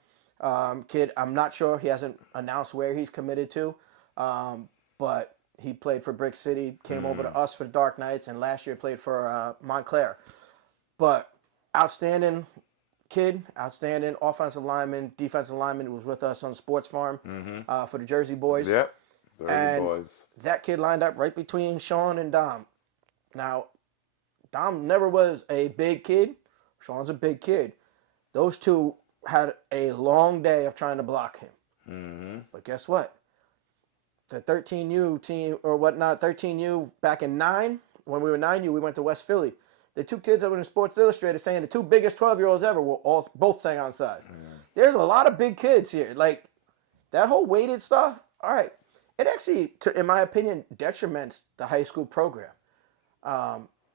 kid. I'm not sure. He hasn't announced where he's committed to. But he played for Brick City, came over to us for the Dark Knights, and last year played for Montclair. But outstanding kid, outstanding offensive lineman, defensive lineman, who was with us on Sports Farm for the Jersey Boys. Yep. And Boys. that kid lined up right between Sean and Dom. Now, Dom never was a big kid. Sean's a big kid. Those two had a long day of trying to block him. But guess what? The 13U team, or whatnot, 13U back in 9, when we were 9U, we went to West Philly. The two kids that were in Sports Illustrated saying the two biggest 12-year-olds ever were both Sayons size. There's a lot of big kids here. Like, that whole weighted stuff, all right. It actually, in my opinion, detriments the high school program.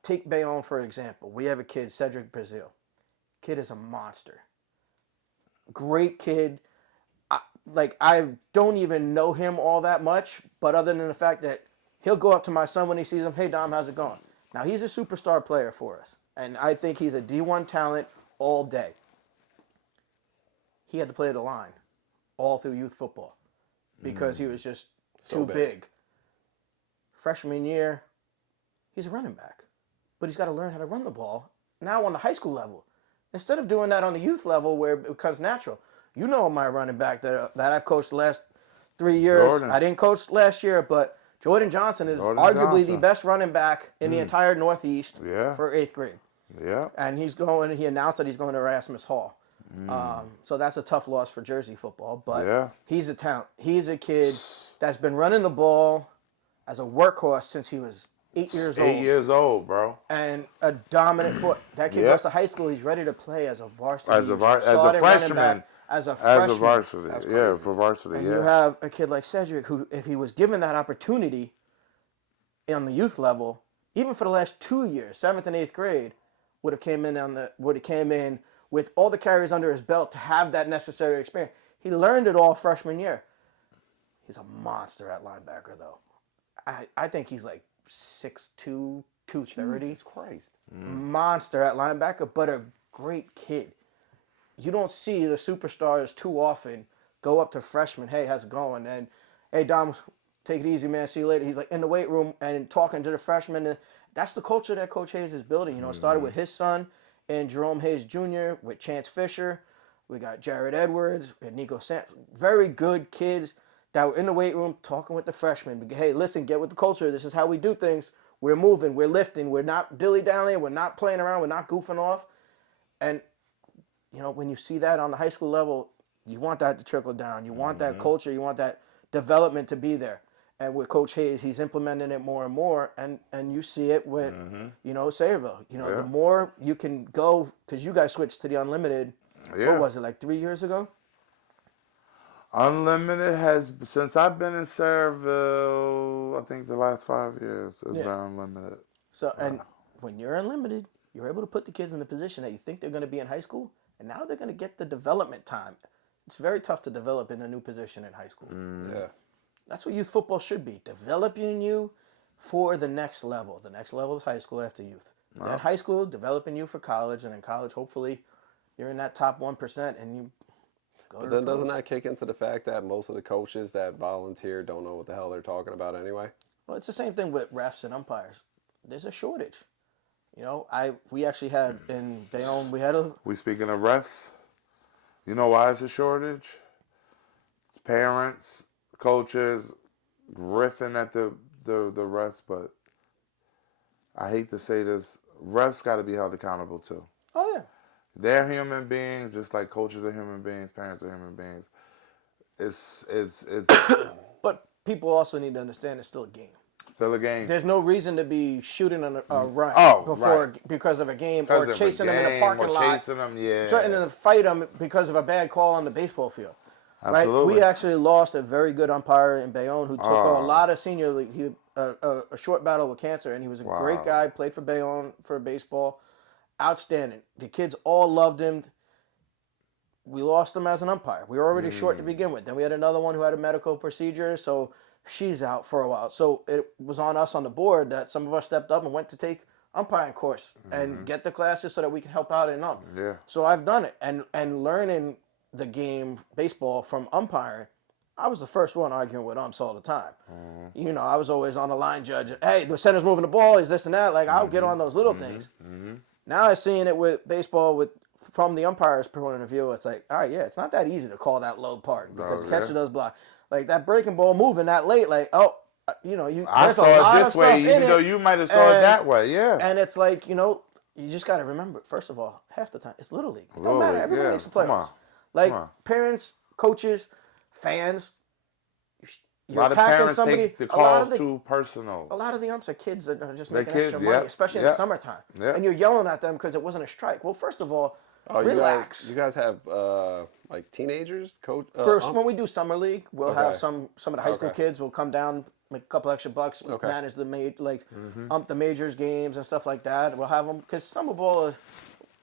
Take Bayonne, for example. We have a kid, Cedric Brazil. Kid is a monster. Great kid. I don't even know him all that much, but other than the fact that he'll go up to my son when he sees him, hey, Dom, how's it going? Now, he's a superstar player for us, and I think he's a D1 talent all day. He had to play the line all through youth football because he was just too big. Freshman year, he's a running back, but he's got to learn how to run the ball now on the high school level. Instead of doing that on the youth level where it becomes natural. You know my running back that I've coached the last 3 years. Jordan. I didn't coach last year, but Jordan Johnson is arguably the best running back in the entire Northeast for 8th grade. Yeah. And he announced that he's going to Erasmus Hall. So that's a tough loss for Jersey football, but he's a talent. He's a kid that's been running the ball as a workhorse since he was 8 years old. 8 years old, bro. And a dominant foot. That kid goes to high school. He's ready to play as a varsity. As a freshman. As a freshman. As a varsity. Yeah, for varsity. And you have a kid like Cedric who, if he was given that opportunity on the youth level, even for the last 2 years, 7th and 8th grade, would have came in with all the carries under his belt to have that necessary experience. He learned it all freshman year. He's a monster at linebacker, though. I think he's like 6'2", 230. Jesus Christ. Monster at linebacker, but a great kid. You don't see the superstars too often go up to freshmen, hey, how's it going? And, hey, Dom, take it easy, man, see you later. He's like in the weight room and talking to the freshmen. And that's the culture that Coach Hayes is building. You know, it started with his son and Jerome Hayes Jr., with Chance Fisher. We got Jared Edwards and Nico Sant. Very good kids that were in the weight room talking with the freshmen. Hey, listen, get with the culture. This is how we do things. We're moving. We're lifting. We're not dilly-dallying. We're not playing around. We're not goofing off. And, you know, when you see that on the high school level, you want that to trickle down. You want that culture. You want that development to be there. And with Coach Hayes, he's implementing it more and more. And you see it with, you know, Sayreville. You know, the more you can go, because you guys switched to the unlimited, what was it, like 3 years ago? Unlimited has, since I've been in Sayreville, I think the last 5 years, it's been unlimited. So, and when you're unlimited, you're able to put the kids in a position that you think they're going to be in high school, and now they're going to get the development time. It's very tough to develop in a new position in high school. Yeah. That's what youth football should be, developing you for the next level. The next level is high school after youth. Then high school, developing you for college, and in college, hopefully, you're in that top 1% and you go to But the then doesn't pros. that kick into the fact that most of the coaches that volunteer don't know what the hell they're talking about anyway? Well, it's the same thing with refs and umpires. There's a shortage. You know, we actually had in Bayonne, We speaking of refs, you know why it's a shortage? It's parents, coaches, riffing at the refs, but I hate to say this, refs got to be held accountable too. Oh, yeah. They're human beings, just like coaches are human beings, parents are human beings. It's But people also need to understand it's still a game. still a game. There's no reason to be shooting on a run because of a game or chasing them in the parking lot. Chasing them, Threatening to fight them because of a bad call on the baseball field. Absolutely. Right? We actually lost a very good umpire in Bayonne who took a lot of senior league. a short battle with cancer, and he was a great guy. Played for Bayonne for baseball, outstanding. The kids all loved him. We lost him as an umpire. We were already short to begin with. Then we had another one who had a medical procedure, so she's out for a while. So it was on us on the board that some of us stepped up and went to take umpiring course and get the classes so that we can help out and ump. Yeah. So I've done it, and learning the game baseball from umpiring. I was the first one arguing with umps all the time. You know, I was always on the line judge. Hey, the center's moving the ball. Is this and that? Like, I'll get on those little things. Now I'm seeing it with baseball from the umpire's point of view. It's like, all right, yeah, it's not that easy to call that low part because the catcher does block. Like, that breaking ball moving that late, like, you know, I saw it this way, even though you might have saw it that way, yeah. And it's like, you know, you just got to remember, first of all, half the time, it's Little League. It don't matter. Everybody makes the playoffs. Like, parents, coaches, fans, a lot of parents take the calls too personal. A lot of the umps are kids that are just making extra money, especially in the summertime. And you're yelling at them because it wasn't a strike. Well, first of all, relax. You guys have like teenagers coach. First, when we do summer league, we'll have some of the high school kids will come down, make a couple extra bucks, manage the ump the majors games and stuff like that. We'll have them because summer ball is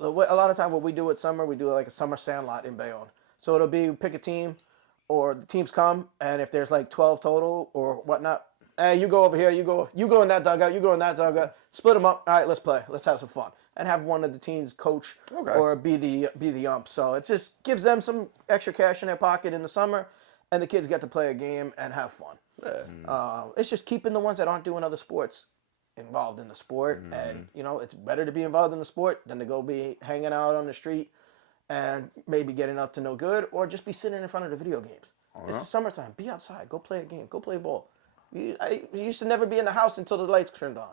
a lot of time. What we do at summer, we do like a summer sandlot in Bayonne. So it'll be pick a team. Or the teams come, and if there's like 12 total or whatnot, hey, you go over here, you go in that dugout, you go in that dugout, split them up. All right, let's play, let's have some fun, and have one of the teams coach or be the ump. So it just gives them some extra cash in their pocket in the summer, and the kids get to play a game and have fun. It's just keeping the ones that aren't doing other sports involved in the sport, and you know it's better to be involved in the sport than to go be hanging out on the street. And maybe getting up to no good, or just be sitting in front of the video games. It's the summertime. Be outside. Go play a game. Go play ball. I used to never be in the house until the lights turned on.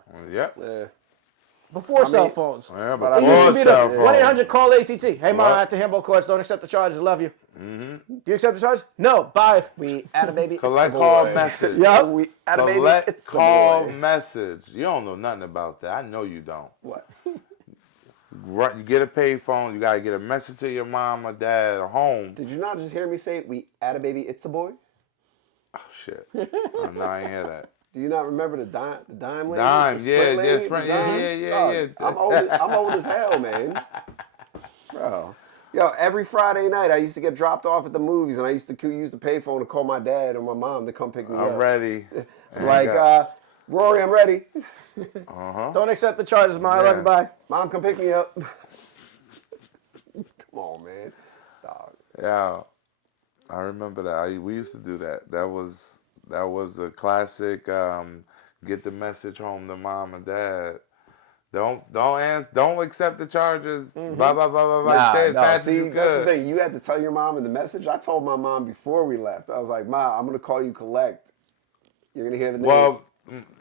Before cell phones. Yeah, but it used to be the 1-800-CALL ATT. Hey, Mom, I have to handball courts. Don't accept the charges. Love you. Do you accept the charges? No. Bye. We add a baby. Collect call message. We add a baby. Collect call message. You don't know nothing about that. I know you don't. What? You get a pay phone, you gotta get a message to your mom or dad at home. Did you not just hear me say we add a baby, it's a boy? Oh shit. Oh, no, I ain't hear that. Do you not remember the dime lady? Dime, yeah. I'm old as hell, man. Bro. Yo, every Friday night I used to get dropped off at the movies and I used to use the payphone to call my dad or my mom to come pick me up. I'm ready. Rory, I'm ready. Don't accept the charges, Mom. I love you. Bye. Mom, come pick me up. Come on, man. Dog. Yeah, I remember that. We used to do that. That was a classic. Get the message home to mom and dad. Don't accept the charges. Blah blah blah blah blah. Say as fast as you could. That's the thing. You had to tell your mom in the message. I told my mom before we left. I was like, Mom, I'm gonna call you collect. You're gonna hear the name. Well,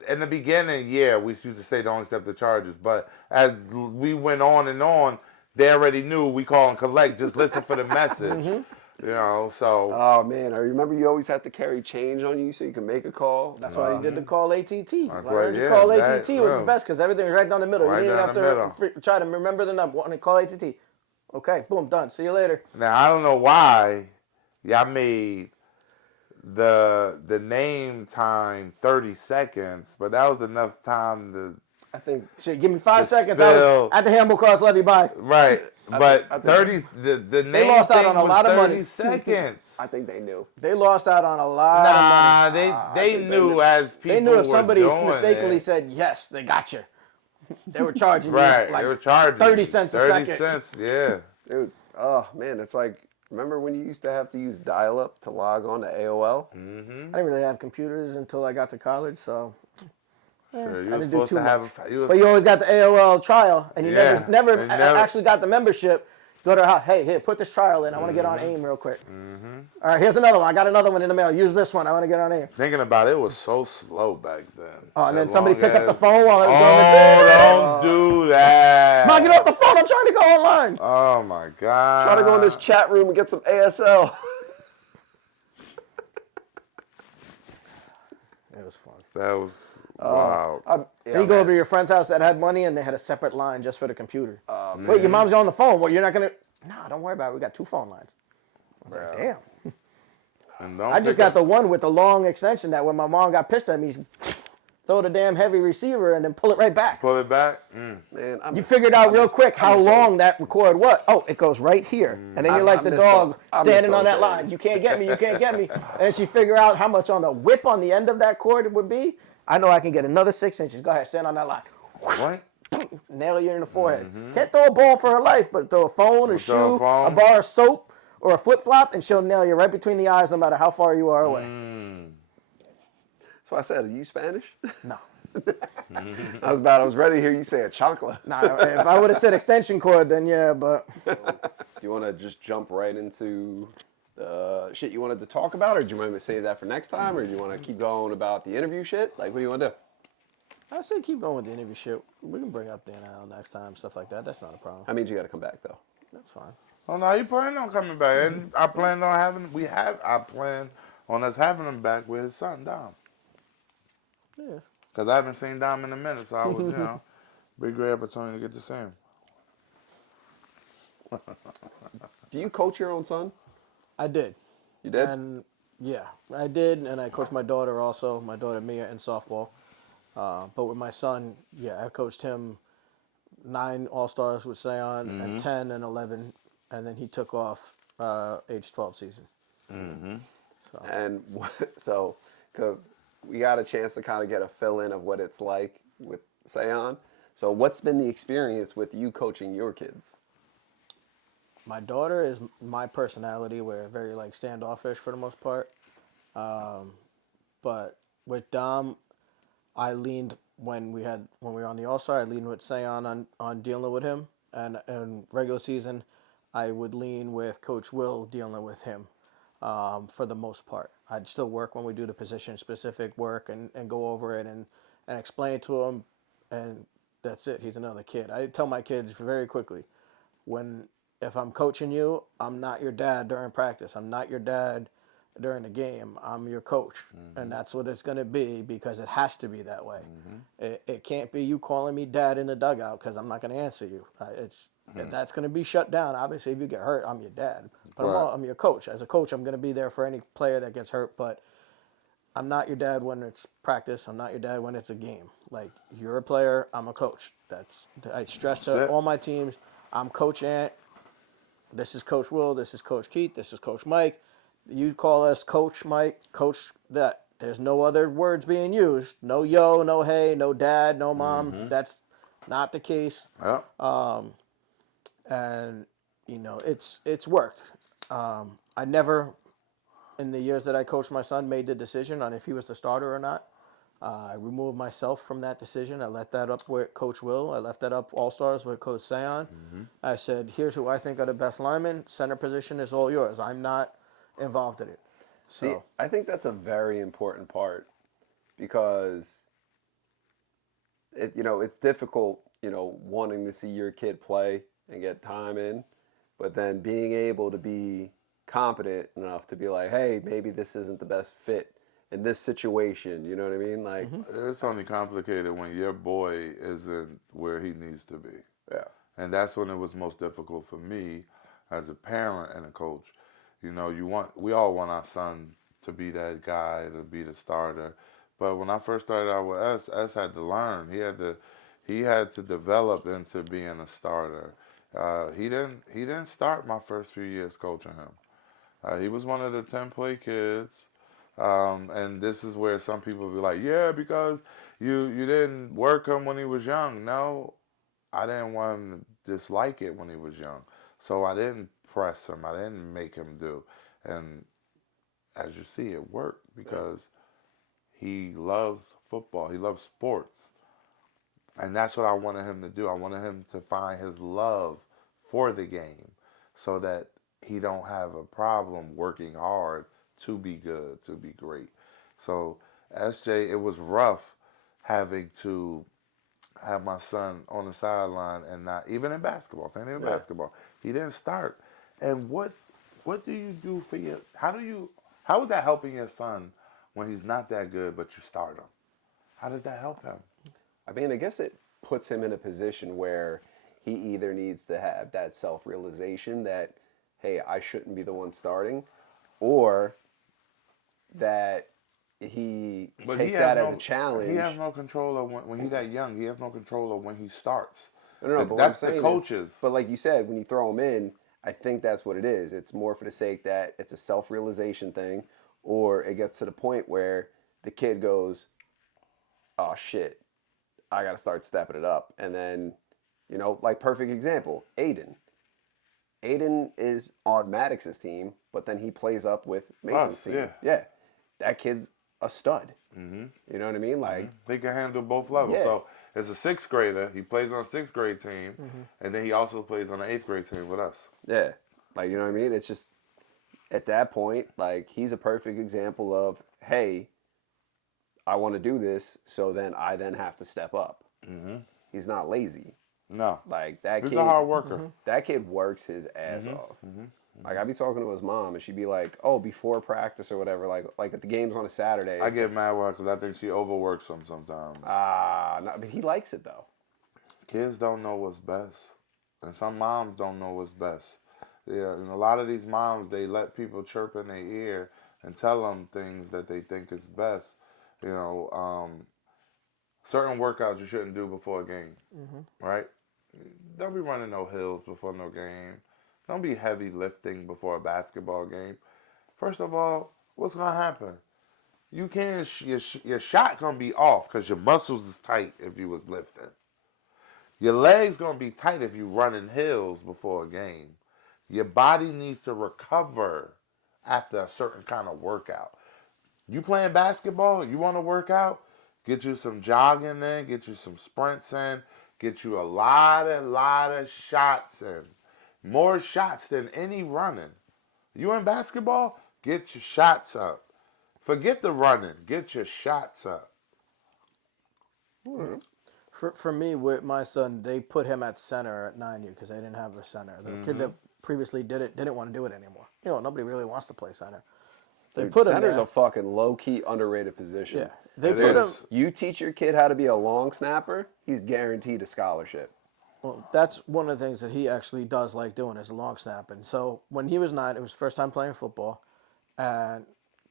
in the beginning, yeah, we used to say don't accept the charges. But as we went on, they already knew we call and collect. Just listen for the message. You know, so. Oh, man. I remember you always had to carry change on you so you could make a call. That's why you did the call ATT. Call ATT was the best because everything was right down the middle. Right, you didn't have to try to remember the number. Want to call ATT. Okay, boom, done. See you later. Now, I don't know why y'all made the name time 30 seconds, but that was enough time to. I think. Shit, give me 5 seconds. I was at the handball course. Love you. Bye. Right, but 30. The name they lost out on a lot of 30 money. Seconds. I think they knew. They lost out on a lot of money. They knew as people. They knew if were somebody doing mistakenly it. said yes, they got you. They were charging you Right, like they were charging 30 cents a 30 second. cents, yeah. Dude, oh, man. It's like, remember when you used to have to use dial-up to log on to AOL? I didn't really have computers until I got to college, so. Sure, you were supposed to have. But you always got the AOL trial, and you never actually got the membership. Go to her house. Hey, here, put this trial in. I want to get on AIM real quick. All right, here's another one. I got another one in the mail. Use this one. I want to get on AIM. Thinking about it, it was so slow back then. Oh, and then somebody picked up the phone while it was going. Don't do that. Mom, get off the phone. I'm trying to go online. Oh my God. Try to go in this chat room and get some ASL. It was fun. That was wow. Then you go over to your friend's house that had money, and they had a separate line just for the computer. Wait, your mom's on the phone. Well, you're not going to... No, don't worry about it. We got 2 phone lines. I was like, damn. And I just got the one with the long extension that when my mom got pissed at me, throw the damn heavy receiver and then pull it right back. Pull it back. Man, You figured out real quick how long that cord was. Oh, it goes right here. And then you're like the dog standing on that line. You can't get me, you can't get me. And she figure out how much on the whip on the end of that cord it would be. I know I can get another 6 inches. Go ahead, stand on that line. What? Nail you in the forehead. Can't throw a ball for her life, but throw a phone, a shoe, a bar of soap, or a flip-flop, and she'll nail you right between the eyes no matter how far you are away. So I said, are you Spanish? No. I was ready to hear you say a chancla. Nah, if I would have said extension cord, then yeah, but... Do you want to just jump right into the shit you wanted to talk about, or do you want me to save that for next time, or do you want to keep going about the interview shit? Like, what do you want to do? I say keep going with the interview shit. We can bring up the NIL next time, stuff like that. That's not a problem. I mean, you got to come back, though. That's fine. Oh no, you plan on coming back, and I plan on us having him back with his son Dom. Yes. Because I haven't seen Dom in a minute, so I would, be a great opportunity to get to see him. Do you coach your own son? I did. You did? And yeah, I did, and I coached my daughter also, my daughter Mia, in softball. But with my son, yeah, I coached him 9 All-Stars with Sayon, and 10 and 11, and then he took off age 12 season. And so, because we got a chance to kind of get a fill-in of what it's like with Sayon. So what's been the experience with you coaching your kids? My daughter is my personality. We're very standoffish for the most part. But with Dom, I leaned when we were on the All-Star, I leaned with Sayon on dealing with him. And in regular season, I would lean with Coach Will dealing with him for the most part. I'd still work when we do the position-specific work and go over it and explain to him, and that's it. He's another kid. I tell my kids very quickly, if I'm coaching you, I'm not your dad during practice. I'm not your dad during the game. I'm your coach. And that's what it's going to be, because it has to be that way. It can't be you calling me dad in the dugout, because I'm not going to answer you. That's going to be shut down. Obviously, if you get hurt, I'm your dad. But I'm your coach. As a coach, I'm going to be there for any player that gets hurt. But I'm not your dad when it's practice. I'm not your dad when it's a game. Like, you're a player. I'm a coach. I stress to all my teams, I'm Coach Ant. This is Coach Will. This is Coach Keith. This is Coach Mike. You call us Coach Mike, Coach that. There's no other words being used. No yo, no hey, no dad, no mom. That's not the case. Yeah. And it's worked. I never, in the years that I coached my son, made the decision on if he was the starter or not. I removed myself from that decision. I left that up with Coach Will. I left that up All-Stars with Coach Sayon. I said, here's who I think are the best linemen. Center position is all yours. I'm not involved in it. So See, I think that's a very important part, because it's difficult, wanting to see your kid play and get time in, but then being able to be competent enough to be like, hey, maybe this isn't the best fit in this situation. You know what I mean? Like, It's only complicated when your boy isn't where he needs to be. Yeah. And that's when it was most difficult for me as a parent and a coach. We all want our son to be that guy, to be the starter. But when I first started out with S had to learn. He had to develop into being a starter. He didn't start my first few years coaching him. He was one of the 10-play kids. And this is where some people be like, yeah, because you didn't work him when he was young. No, I didn't want him to dislike it when he was young. So I didn't press him. I didn't make him do. And as you see, it worked, because he loves football. He loves sports. And that's what I wanted him to do. I wanted him to find his love for the game, so that he don't have a problem working hard to be good, to be great. So SJ, it was rough having to have my son on the sideline, and not even in basketball. Same thing in basketball. He didn't start. And what do you do for your? How is that helping your son when he's not that good, but you start him? How does that help him? I mean, I guess it puts him in a position where he either needs to have that self-realization that, hey, I shouldn't be the one starting, or that he But takes that as a challenge. He has no control of when he's that young. He has no control of when he starts. No, but what I'm That's the saying coaches. is, but like you said, when you throw him in, I think that's what it is. It's more for the sake that it's a self-realization thing, or it gets to the point where the kid goes, "Oh shit, I got to start stepping it up," and then, like perfect example, Aiden. Aiden is on Maddox's team, but then he plays up with Mason's Us, team. yeah. Yeah, that kid's a stud. Mm-hmm. You know what I mean? Like, He can handle both levels. Yeah. So as a sixth grader, he plays on a sixth grade team, and then he also plays on an eighth grade team with us. yeah, like you know what I mean? It's just at that point, like he's a perfect example of, hey, I want to do this, so then I then have to step up. Mm-hmm. He's not lazy. No, Like that he's kid, a hard worker. that kid works his ass off. Like I'd be talking to his mom, and she'd be like, "Oh, before practice or whatever, like if the game's on a Saturday." I get mad with her because I think she overworks him sometimes. No, but he likes it though. Kids don't know what's best, and some moms don't know what's best. Yeah, and a lot of these moms, they let people chirp in their ear and tell them things that they think is best. Certain workouts you shouldn't do before a game, right? Don't be running no hills before no game. Don't be heavy lifting before a basketball game. First of all, what's gonna happen? You can't. Your shot gonna be off because your muscles is tight if you was lifting. Your legs gonna be tight if you running hills before a game. Your body needs to recover after a certain kind of workout. You playing basketball, you want to work out, get you some jogging in, get you some sprints in, get you a lot of shots in. More shots than any running. You in basketball, get your shots up. Forget the running, get your shots up. For me, with my son, they put him at center at 9U because they didn't have a center. The kid that previously did it didn't want to do it anymore. Nobody really wants to play center. They Dude, put him center's there. a fucking low-key underrated position. Yeah, they It put him. is. You teach your kid how to be a long snapper, he's guaranteed a scholarship. Well, that's one of the things that he actually does like doing is long snapping. So when he was 9, it was first time playing football, and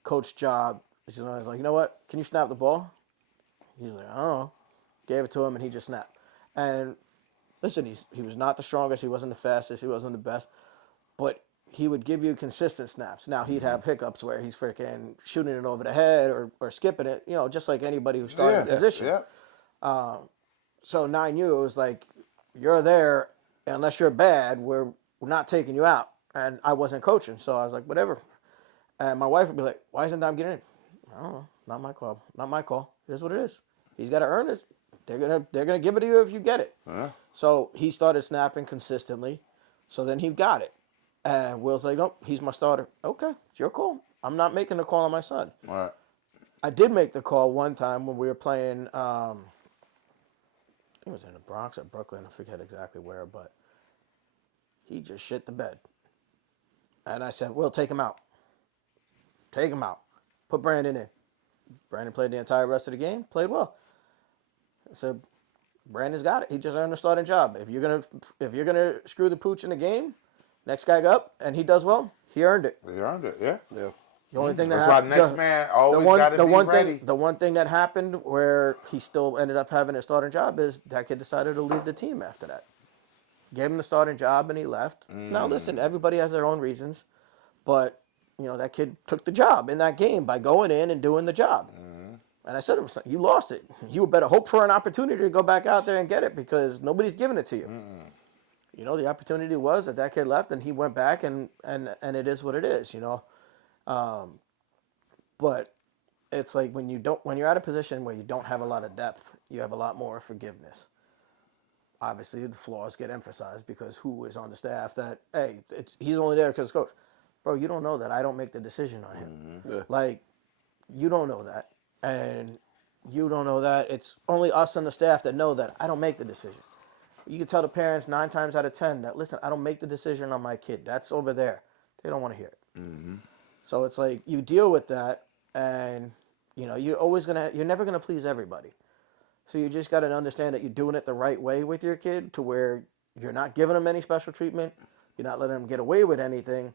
Coach Job, he's like, you know what? Can you snap the ball? He's like, I don't know. Gave it to him, and he just snapped. And listen, he was not the strongest. He wasn't the fastest. He wasn't the best. But he would give you consistent snaps. Now, he'd have hiccups where he's freaking shooting it over the head or skipping it, just like anybody who started in position. Yeah. So 9U, it was like, you're there, unless you're bad, we're not taking you out. And I wasn't coaching, so I was like, whatever. And my wife would be like, why isn't Dom getting in? I don't know. Not my call. Not my call. It is what it is. He's got to earn it. They're gonna give it to you if you get it. Yeah. So he started snapping consistently. So then he got it. And Will's like, nope, he's my starter. Okay, it's your call. I'm not making the call on my son. All right. I did make the call one time when we were playing, I think it was in the Bronx or Brooklyn. I forget exactly where, but he just shit the bed. And I said, Will, take him out. Take him out. Put Brandon in. Brandon played the entire rest of the game, played well. I said, Brandon's got it. He just earned a starting job. If you're gonna screw the pooch in the game, next guy up and he does well, he earned it. He earned it, yeah. Yeah. The only thing that That's why happened, next man always got to be ready. the one thing that happened where he still ended up having a starting job is that kid decided to leave the team after that. Gave him the starting job and he left. Now listen, everybody has their own reasons, but that kid took the job in that game by going in and doing the job. And I said to him, you lost it. You better hope for an opportunity to go back out there and get it because nobody's giving it to you. The opportunity was that kid left and he went back and it is what it is, But it's like when you're at a position where you don't have a lot of depth, you have a lot more forgiveness. Obviously, the flaws get emphasized because who is on the staff that, hey, he's only there because coach. Bro, you don't know that. I don't make the decision on him. Yeah. Like, you don't know that. And you don't know that. It's only us and the staff that know that I don't make the decision. You can tell the parents 9 times out of 10 that, listen, I don't make the decision on my kid. That's over there. They don't want to hear it. So it's like you deal with that, and you're never gonna please everybody. So you just got to understand that you're doing it the right way with your kid, to where you're not giving them any special treatment, you're not letting them get away with anything,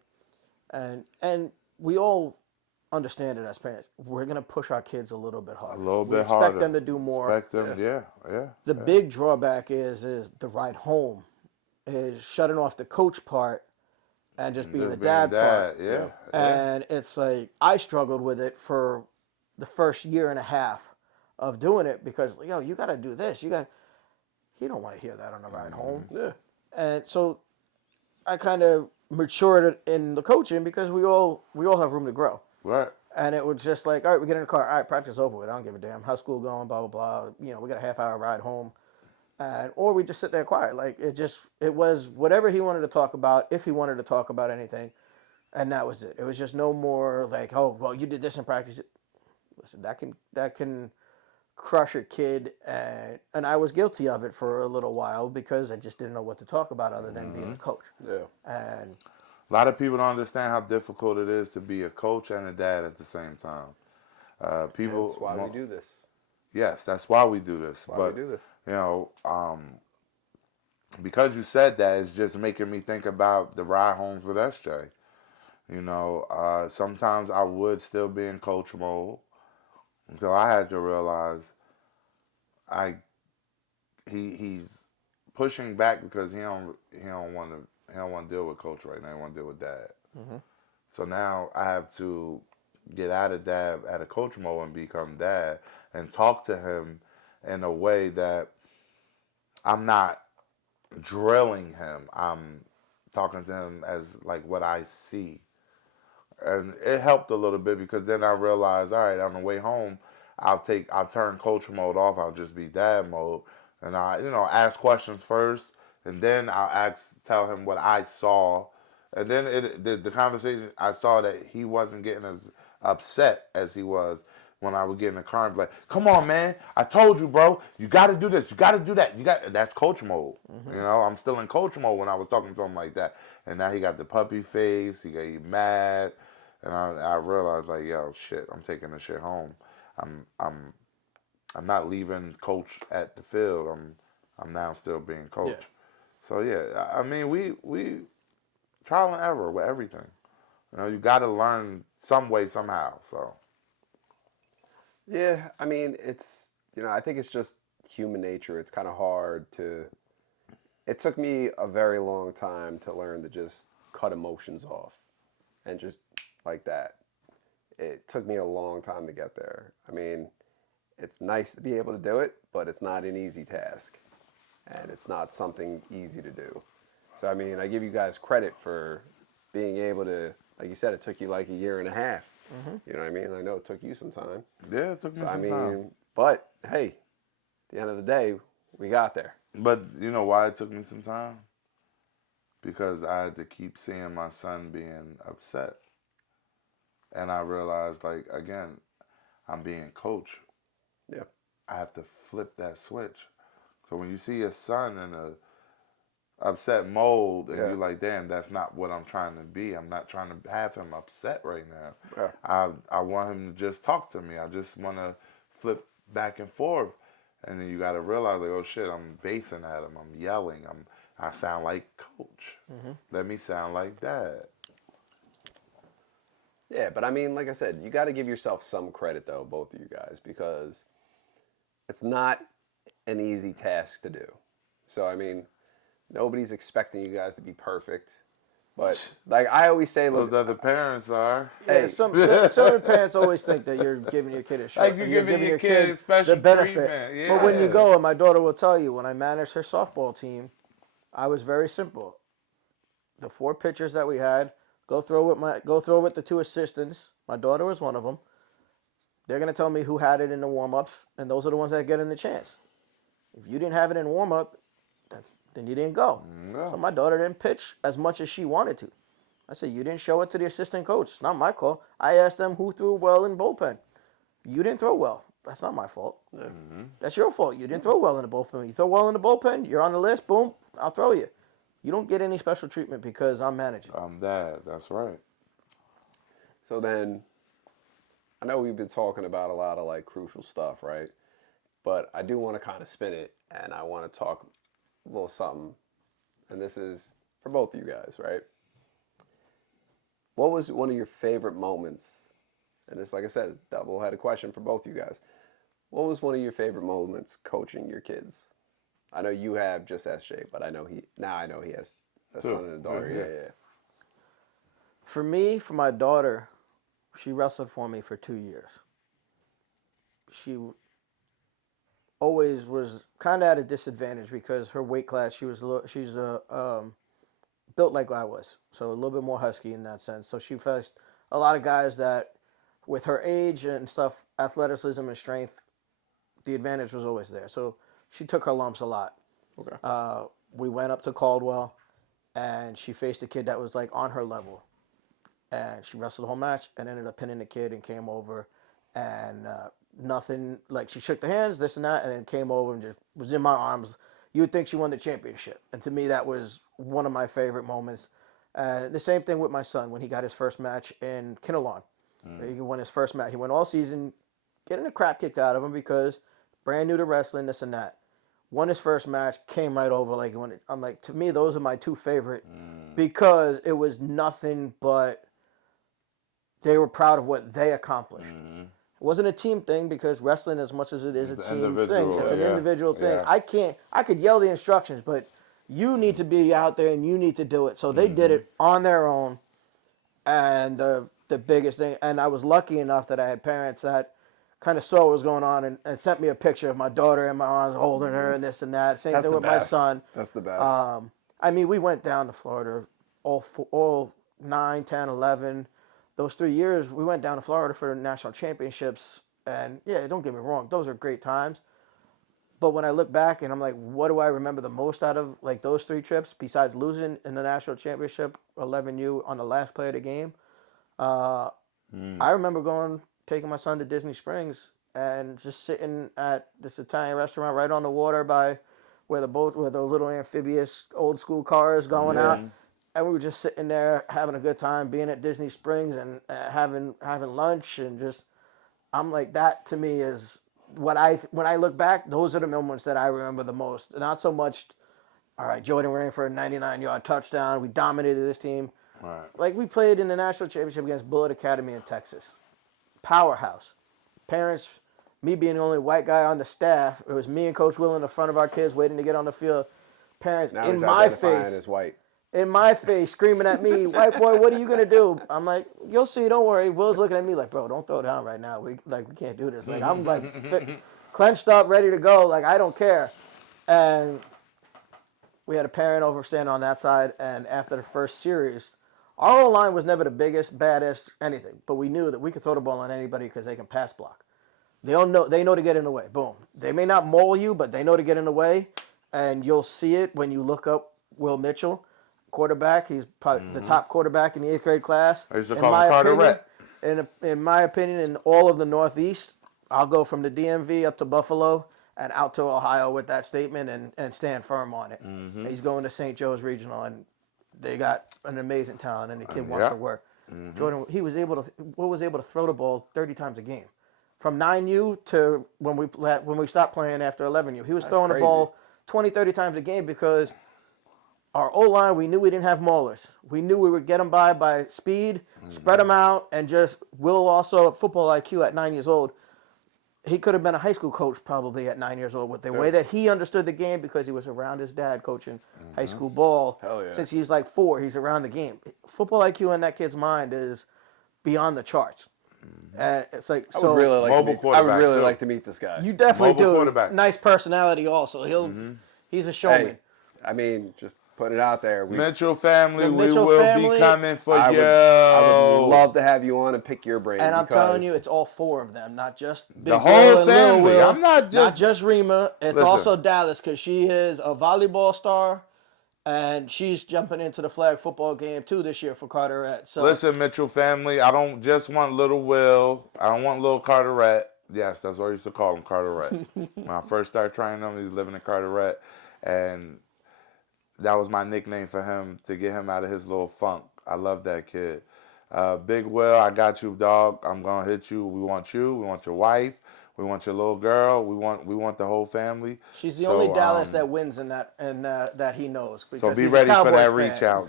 and we all understand it as parents. We're gonna push our kids a little bit A harder. little We bit expect harder. them to do more. Expect them, yeah. The big drawback is the ride home, is shutting off the coach part and just being the Just being dad part. dad, yeah. And it's like I struggled with it for the first year and a half of doing it because you got to do this. He don't want to hear that on the ride home. Yeah. And so I kind of matured in the coaching because we all have room to grow. Right. And it was just like, all right, we get in the car. All right, practice over with. I don't give a damn. How's school going? Blah, blah, blah. We got a half-hour ride home. Or we just sit there quiet. Like, it was whatever he wanted to talk about, if he wanted to talk about anything. And that was it. It was just no more like, oh, well, you did this in practice. Listen, that can crush a kid. And I was guilty of it for a little while because I just didn't know what to talk about other than being a coach. Yeah. And A lot of people don't understand how difficult it is to be a coach and a dad at the same time. People. That's why we do this. Yes, that's why we do this. Why we do this. Because you said that, it's just making me think about the ride homes with SJ. Sometimes I would still be in coach mode until I had to realize he's pushing back because he don't want to deal with coach right now. He want to deal with dad. mm-hmm. So now I have to get out of dad at a coach mode and become dad and talk to him in a way that I'm not drilling him. I'm talking to him as like what I see. And it helped a little bit because then I realized, all right, on the way home, I'll turn coach mode off. I'll just be dad mode. And I, ask questions first, and then I'll tell him what I saw. And then the conversation, I saw that he wasn't getting as upset as he was when I would get in the car and be like, come on, man. I told you, bro. You got to do this. You got to do that. That's coach mode. Mm-hmm. I'm still in coach mode when I was talking to him like that. And now he got the puppy face. He mad. And I realized, like, yo, shit, I'm taking this shit home. I'm not leaving coach at the field. I'm now still being coach. Yeah. So yeah, I mean, we trial and error with everything. You got to learn some way somehow. So Yeah, I mean, it's, I think it's just human nature. It's kind of hard it took me a very long time to learn to just cut emotions off and just like that. It took me a long time to get there. I mean, it's nice to be able to do it, but it's not an easy task. And it's not something easy to do. So, I mean, I give you guys credit for being able to, like you said, it took you like a year and a half. Mm-hmm. You know what I mean? I know it took you some time. yeah, it took me some time. mean, but hey, at the end of the day, we got there. But you know why it took me some time? Because I had to keep seeing my son being upset. And I realized, like, again, I'm being coach. Yeah. I have to flip that switch. So when you see your son in a upset mode and you're like, damn, that's not what I'm trying to be. I'm not trying to have him upset right now. Yeah. I want him to just talk to me. I just want to flip back and forth. And then you got to realize, like, oh shit, I'm basing at him. I'm yelling. I sound like coach. Mm-hmm. Let me sound like dad. Yeah, but I mean, like I said, you got to give yourself some credit, though, both of you guys, because it's not an easy task to do. So, I mean, nobody's expecting you guys to be perfect. But, like I always say, look, Those other parents are. Yeah, Hey. some of the parents always think that you're giving your kid a shot. Like you're giving your kid special the benefit. treatment. Yeah. But when you go, and my daughter will tell you, when I managed her softball team, I was very simple. The 4 pitchers that we had, go throw with the 2 assistants. My daughter was one of them. They're gonna tell me who had it in the warm-ups, and those are the ones that get in the chance. If you didn't have it in warm-up, then you didn't go. No. So my daughter didn't pitch as much as she wanted to. I said, you didn't show it to the assistant coach. It's not my call. I asked them who threw well in bullpen. You didn't throw well. That's not my fault. Mm-hmm. That's your fault. You didn't throw well in the bullpen. You throw well in the bullpen, you're on the list, boom, I'll throw you. You don't get any special treatment because I'm managing. I'm dad. That's right. so then, I know we've been talking about a lot of, like, crucial stuff, right? But I do want to kind of spin it, and I want to talk a little something, and this is for both of you guys, right? What was one of your favorite moments and it's like I said, double-headed question for both you guys. What was one of your favorite moments coaching your kids? I know you have just SJ, but I know he has a son and a daughter. Yeah. For me, for my daughter, she wrestled for me for 2 years. She always was kind of at a disadvantage because her weight class, she's built like I was, so a little bit more husky in that sense. So she faced a lot of guys that, with her age and stuff, athleticism and strength, the advantage was always there. So she took her lumps a lot. Okay. We went up to Caldwell, and she faced a kid that was like on her level, and she wrestled the whole match and ended up pinning the kid and came over, and nothing, like she shook the hands, this and that, and then came over and just was in my arms. You would think she won the championship, and to me that was one of my favorite moments. The same thing with my son when he got his first match in Kinnelon. He won his first match. He went all season getting the crap kicked out of him because brand new to wrestling, this and that. Won his first match, came right over like when I'm like, to me those are my two favorite because it was nothing but they were proud of what they accomplished. It wasn't a team thing because wrestling, as much as it is a team thing, it's an individual thing. I could yell the instructions, but you need to be out there and you need to do it. So they did it on their own. And the biggest thing, and I was lucky enough that I had parents that kind of saw what was going on and sent me a picture of my daughter in my arms holding her and this and that. Same thing with my son. That's the best. I mean, we went down to Florida all 9, 10, 11. Those 3 years, we went down to Florida for the national championships. And yeah, don't get me wrong, those are great times. But when I look back and I'm like, what do I remember the most out of like those 3 trips besides losing in the national championship 11U on the last play of the game? I remember taking my son to Disney Springs and just sitting at this Italian restaurant right on the water by where those little amphibious old school cars going out. And we were just sitting there having a good time being at Disney Springs and having lunch and just, I'm like, that to me is when I look back, those are the moments that I remember the most. Not so much, all right, Jordan ran for a 99-yard touchdown. We dominated this team. Right. Like we played in the national championship against Bullitt Academy in Texas. Powerhouse. Parents, me being the only white guy on the staff, it was me and Coach Will in the front of our kids waiting to get on the field. Parents Now in he's my identifying face. as white. In my face, screaming at me, white boy, what are you going to do? I'm like, you'll see, don't worry. Will's looking at me like, bro, don't throw down right now. We can't do this. Like, I'm like clenched up, ready to go. Like, I don't care. And we had a parent over standing on that side. And after the first series, our O-line was never the biggest, baddest, anything. But we knew that we could throw the ball on anybody because they can pass block. They know to get in the way. Boom. They may not maul you, but they know to get in the way. And you'll see it when you look up Will Mitchell. Quarterback, he's probably the top quarterback in the 8th grade class. I used to call him Carter in my opinion, in all of the Northeast, I'll go from the DMV up to Buffalo and out to Ohio with that statement and stand firm on it. He's going to St. Joe's Regional, and they got an amazing talent, and the kid wants to work. Jordan, was able to throw the ball 30 times a game, from 9U to when we stopped playing after 11U. He was throwing the ball 20, 30 times a game because our O-line, we knew we didn't have maulers. We knew we would get them by speed, spread them out, and just Will also football IQ at 9 years old. He could have been a high school coach probably at 9 years old with the way that he understood the game because he was around his dad coaching high school ball. Since he's like 4, he's around the game. Football IQ in that kid's mind is beyond the charts. And it's like, I would really like to meet this guy. You definitely do. Nice personality also. He's a showman. Hey, I mean, just put it out there. Mitchell family, we Mitchell will family, be coming for you. I would love to have you on and pick your brain. And I'm telling you, it's all 4 of them, not just Big the whole family. Will, I'm not just Rima. It's also Dallas because she is a volleyball star, and she's jumping into the flag football game too this year for Carteret. So listen, Mitchell family, I don't just want little Will. I don't want little Carteret. Yes, that's what I used to call him, Carteret. When I first started training him, he was living in Carteret, and that was my nickname for him to get him out of his little funk. I love that kid. Big Will, I got you, dog. I'm gonna hit you. We want you. We want your wife. We want your little girl. We want the whole family. She's the only Dallas that wins in that that he knows. So be ready for that reach out.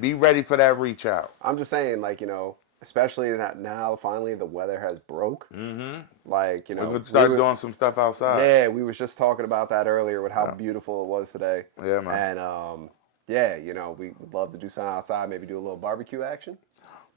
Be ready for that reach out. I'm just saying, like, especially that now finally the weather has broke. Mm-hmm. Like, you We're know, going to start doing some stuff outside. yeah, we was just talking about that earlier with how beautiful it was today. Yeah, man. And yeah, you know, we would love to do something outside, maybe do a little barbecue action.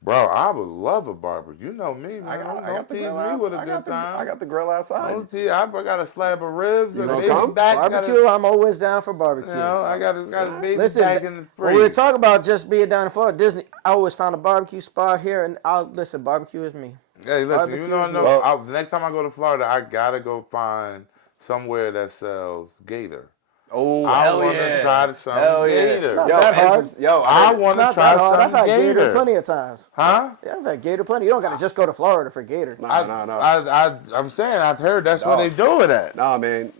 Bro, I would love a barbecue. You know me, man. Don't the tease grill me with a I good time. I got the grill outside. Don't tease. I got a slab of ribs and a gonna baby come? back. Barbecue, I'm always down for barbecue. You know, I got a baby Listen, back in the when we were freezer. talking about just being down in Florida, Disney, I always found a barbecue spot here, and listen, barbecue is me. Hey, listen, Barbecue you know, is the next time I go to Florida, I gotta go find somewhere that sells gator. Oh, I hell want yeah. to try some Hell yeah. gator. Not that and hard. I It's want to not try that hard. I've some had gator gator. plenty of times. Huh? Yeah, I've had gator plenty. You don't got to just go to Florida for gator. No. I'm saying I've heard that's where they do it at. Nah, man.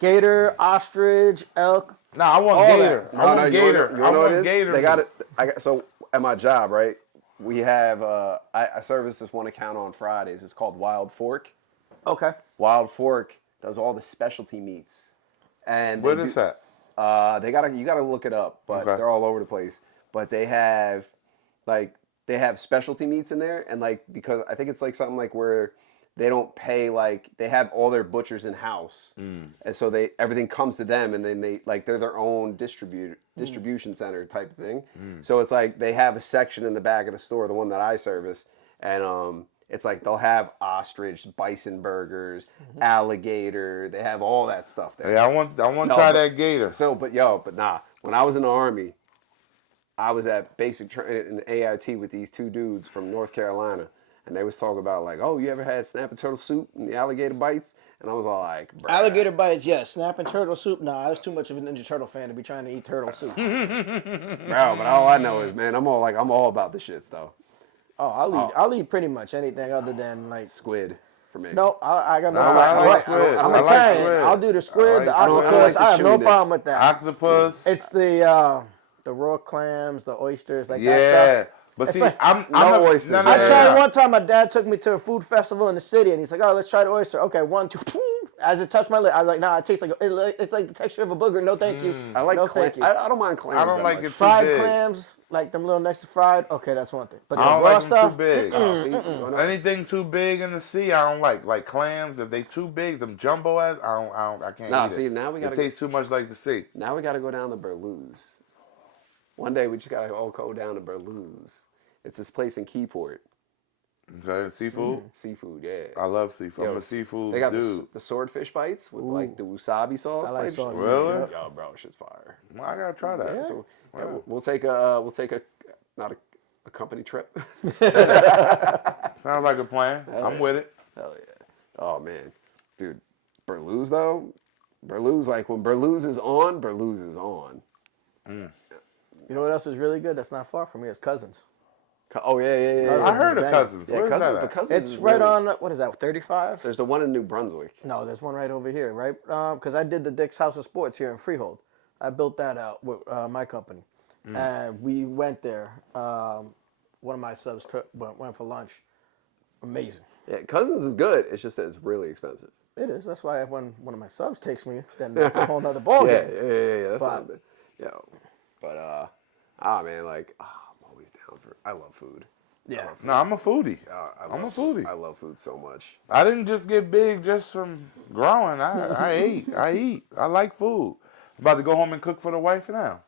Gator, ostrich, elk. No, I want All gator. that. I want You gator. wanna I know what want it is? gator. They got it. So at my job, right? We have I service this one account on Fridays. It's called Wild Fork. Okay. Wild Fork does all the specialty meats, and Where is that? you gotta look it up, but Okay. they're all over the place. But they have specialty meats in there, and like because I think it's like something like where they don't pay, like they have all their butchers in house, and so everything comes to them, and then they're their own distribution center type of thing. So it's like they have a section in the back of the store, the one that I service, and it's like they'll have ostrich, bison burgers, alligator. They have all that stuff there. Yeah, I want to try that gator. So, but nah. When I was in the Army, I was at basic training in AIT with these two dudes from North Carolina, and they was talking about like, oh, you ever had snap and turtle soup and the alligator bites? And I was all like, bruh. Alligator bites, yes. Snap and turtle soup, nah. I was too much of a Ninja Turtle fan to be trying to eat turtle soup. Bro, but all I know is, man, I'm all about the shits though. Oh, I'll eat pretty much anything other than like Squid for me. No, I got no. I like squid. I'm I like Italian. squid. I'll do the squid, the I don't octopus. like the I have no chewiness. problem with that. Octopus. It's the raw clams, the oysters, like that Yeah. stuff. But It's see, like- oysters. No, I no, tried no. one time. My dad took me to a food festival in the city, and he's like, "Oh, let's try the oyster." Okay, 1, 2. As it touched my lip, I was like, "Nah, it tastes like it's like the texture of a booger." No, thank you. I like no, clam. thank you. I don't mind clams. I don't that like much. it too Fried big. clams, like them little next to fried. Okay, that's one thing. But the I don't raw like them stuff, too big. See, you wanna- Anything too big in the sea, I don't like. Like clams, if they too big, them jumbo ass, I can't Nah, eat see, it. now we It gotta tastes too much like the sea. Now we got to go down to Berluz. One day we just got to all go down to Berluz. It's this place in Keyport. Okay, seafood. Seafood, yeah. I love seafood. I'm Yo, a seafood They got dude. the swordfish bites with like the wasabi sauce. I like type shit. swordfish, Really? yep. Yo, bro, shit's fire. Well, I gotta try that. So yeah, we'll take a not a company trip. Sounds like a plan. I'm with it. Hell yeah. Oh man, dude, Berluz though. Berluz, like when Berluz is on, Berluz is on. You know what else is really good? That's not far from here. It's Cousins. Oh yeah. I heard of Bang. Cousins. Yeah, Where's Cousins, that but at? Cousins It's is right really- on. What is that? 35. There's the one in New Brunswick. No, there's one right over here, right? Because I did the Dick's House of Sports here in Freehold. I built that out with my company, and we went there. One of my subs went for lunch. Amazing. Yeah, Cousins is good. It's just that it's really expensive. It is. That's why when one of my subs takes me, then it's a whole nother ball Yeah, game. yeah. That's But- not bad. Yo, but man, like, I'm always down for. I love food. Yeah. No, I'm a foodie. I'm a love- foodie. I love food so much. I didn't just get big just from growing. I ate. I eat. I like food. I'm about to go home and cook for the wife now.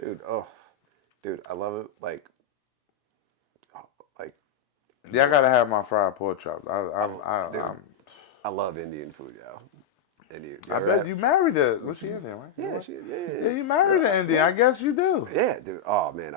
Dude, I love it. Like, Yeah, I gotta have my fried pork chops. dude. I love Indian food, yo. Indian. I bet you married a. Was she Indian, right? Yeah, Yeah, you married an Indian. I guess you do. Yeah, dude. Oh man,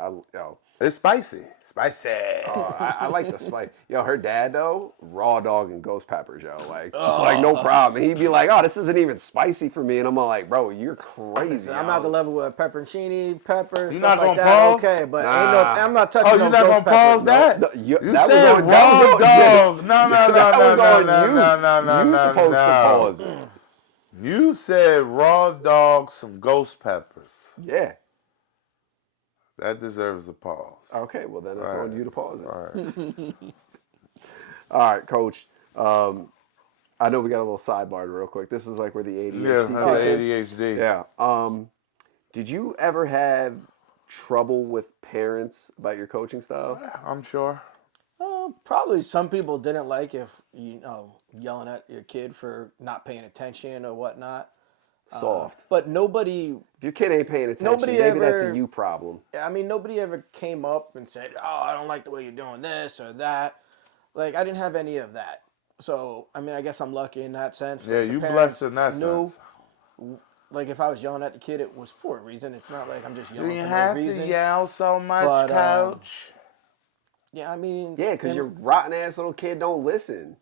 It's spicy. Spicy. I like the spice. Yo, her dad though, raw dog and ghost peppers, yo. Like, just like no problem. And he'd be like, "Oh, this isn't even spicy for me," and I'm all like, "Bro, you're crazy." I'm yo. at the level with pepperoncini, pepper, You stuff not like gonna that. pause? Okay, but Nah. I'm not touching Oh, no you're not ghost gonna pause peppers. that? No, You that said was on, raw that was on, dogs. No, that was on you. no. You supposed to pause it. You said raw dogs, some ghost peppers. Yeah. That deserves a pause. Okay, well then it's All on right. you to pause it. All right. All right, Coach. I know we got a little sidebar real quick. This is like where the ADHD. Yeah, kicks in. ADHD. Yeah. Did you ever have trouble with parents about your coaching style? I'm sure. Probably some people didn't like if yelling at your kid for not paying attention or whatnot. Soft. But nobody, If your kid ain't paying attention, nobody maybe that's a ever- you problem. I mean, nobody ever came up and said, "Oh, I don't like the way you're doing this or that." Like, I didn't have any of that. So, I mean, I guess I'm lucky in that sense. Yeah, Like, the you parents blessed in that knew, sense. like, if I was yelling at the kid, it was for a reason. It's not like I'm just Do yelling you for no have reason. to yell so much, But, Coach? Yeah, I mean, Yeah, because and your rotten ass little kid don't listen.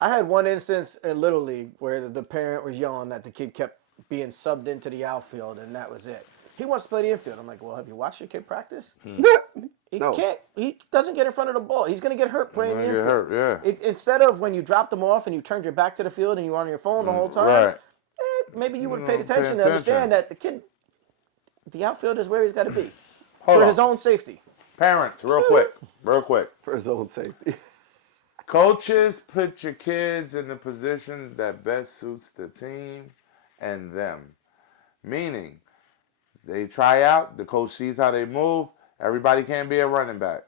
I had one instance in Little League where the parent was yelling that the kid kept being subbed into the outfield, and that was it. He wants to play the infield. I'm like, well, have you watched your kid practice? He No. can't. He doesn't get in front of the ball. He's gonna get hurt playing the Gonna get infield. hurt, yeah. If instead of when you dropped him off and you turned your back to the field and you were on your phone the whole time, Right. maybe you would have You paid know, attention pay to understand attention. that the outfield is where he's got to be Hold for on. his own safety. Parents, real quick. For his own safety. Coaches, put your kids in the position that best suits the team and them. Meaning, they try out, the coach sees how they move. Everybody can't be a running back.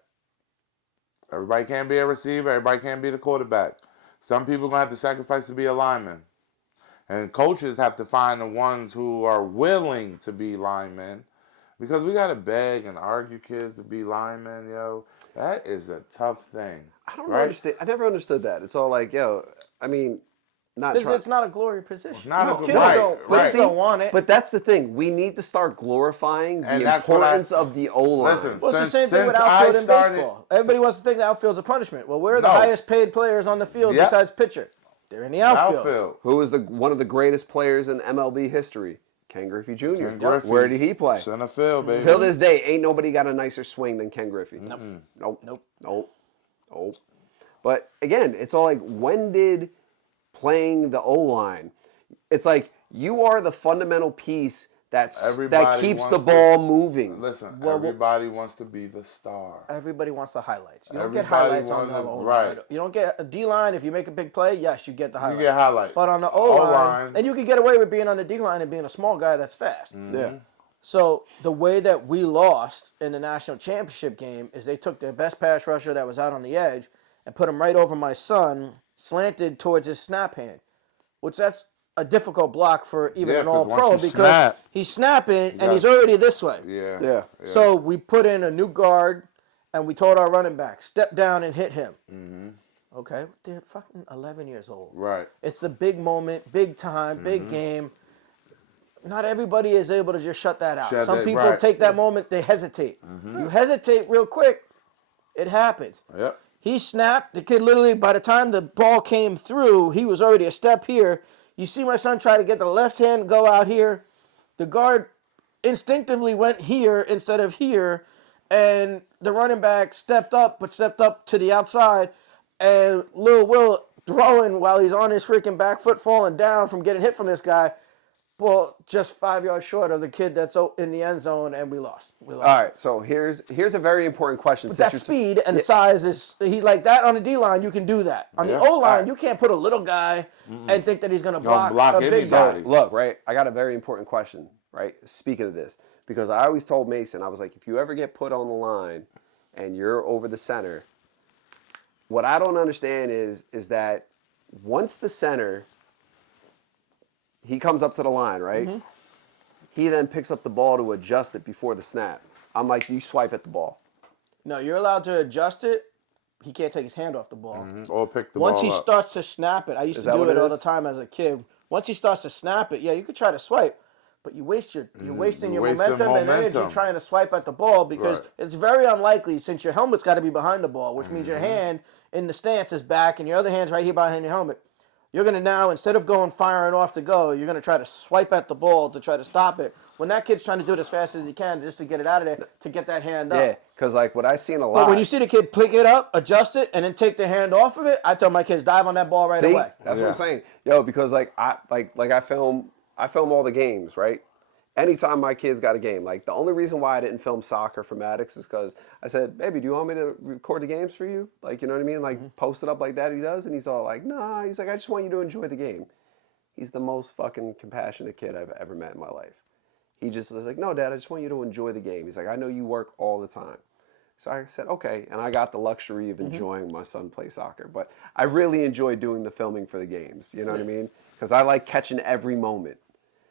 Everybody can't be a receiver. Everybody can't be the quarterback. Some people going to have to sacrifice to be a lineman. And coaches have to find the ones who are willing to be linemen. Because we got to beg and argue kids to be linemen, yo. That is a tough thing. I don't right? understand. I never understood that. It's all like, yo, I mean, not Because trying. it's not a glory position. not No, a Kids right, don't, right. kids don't want it. But that's the thing. We need to start glorifying And the that's what importance of the O-line. Listen, Well, it's the Since- same thing with since outfield I in started- baseball. Everybody wants to think the outfield's a punishment. Well, where are the No. highest paid players on the field Yep. besides pitcher? They're in the outfield. Who was one of the greatest players in MLB history? Ken Griffey Jr. Ken Griffey. Where did he play? Center field, baby. Till this day, ain't nobody got a nicer swing than Ken Griffey. Nope. But again, it's all like, when did playing the O-line? It's like, you are the fundamental piece that Everybody keeps the wants ball moving. Listen, Well, everybody wants to be the star. Everybody wants the highlights. You don't get Everybody highlights on the wants O-line. right. You don't get a D-line. If you make a big play, yes, you get the highlight. get highlights. But on the O-line, O-line. and you can get away with being on the D-line and being a small guy that's fast. Yeah. So the way that we lost in the national championship game is they took their best pass rusher that was out on the edge and put him right over my son, slanted towards his snap hand, which that's a difficult block for even Yeah, an 'cause all-pro once you because snap, he's snapping and got- he's already this way. Yeah. So we put in a new guard, and we told our running back, step down and hit him. Mm-hmm. Okay, they're fucking 11 years old. Right. It's the big moment, big time, big game. Not everybody is able to just shut that out. Some people right. take that moment, they hesitate. You hesitate real quick, it happens. Yep. He snapped. The kid literally, by the time the ball came through, he was already a step here. You see my son try to get the left hand, go out here. The guard instinctively went here instead of here. And the running back stepped up, but stepped up to the outside. And Lil Will throwing while he's on his freaking back foot, falling down from getting hit from this guy. Well, just 5 yards short of the kid that's in the end zone, and we lost. All right, so here's a very important question. But that speed and size is he's like that on the D line. You can do that on the O line. You can't put a little guy and think that he's going to block a big guy. anybody. Look, right, I got a very important question, right? Speaking of this, because I always told Mason, I was like, if you ever get put on the line and you're over the center, what I don't understand is that once the center, he comes up to the line, right? He then picks up the ball to adjust it before the snap. I'm like, you swipe at the ball. No, you're allowed to adjust it. He can't take his hand off the ball. Or pick the Once ball he up. starts to snap it, I used Is to that do what it it all is? the time as a kid. Once he starts to snap it, yeah, you could try to swipe, but you're wasting your wasting momentum and energy momentum. trying to swipe at the ball because Right. it's very unlikely since your helmet's got to be behind the ball, which means your hand in the stance is back and your other hand's right here behind your helmet. You're going to now, instead of going firing off to go, you're going to try to swipe at the ball to try to stop it. When that kid's trying to do it as fast as he can just to get it out of there, to get that hand up. Yeah, because like what I seen a lot. But when you see the kid pick it up, adjust it, and then take the hand off of it, I tell my kids, dive on that ball right See? away. That's what I'm saying. Yo, because like I film all the games, right? Anytime my kids got a game, like the only reason why I didn't film soccer for Maddox is because I said, baby, do you want me to record the games for you? Like, you know what I mean? Like post it up like Daddy does. And he's all like, nah. He's like, I just want you to enjoy the game. He's the most fucking compassionate kid I've ever met in my life. He just was like, no, Dad, I just want you to enjoy the game. He's like, I know you work all the time. So I said, okay. And I got the luxury of enjoying my son play soccer. But I really enjoy doing the filming for the games. You know what I mean? Because I like catching every moment.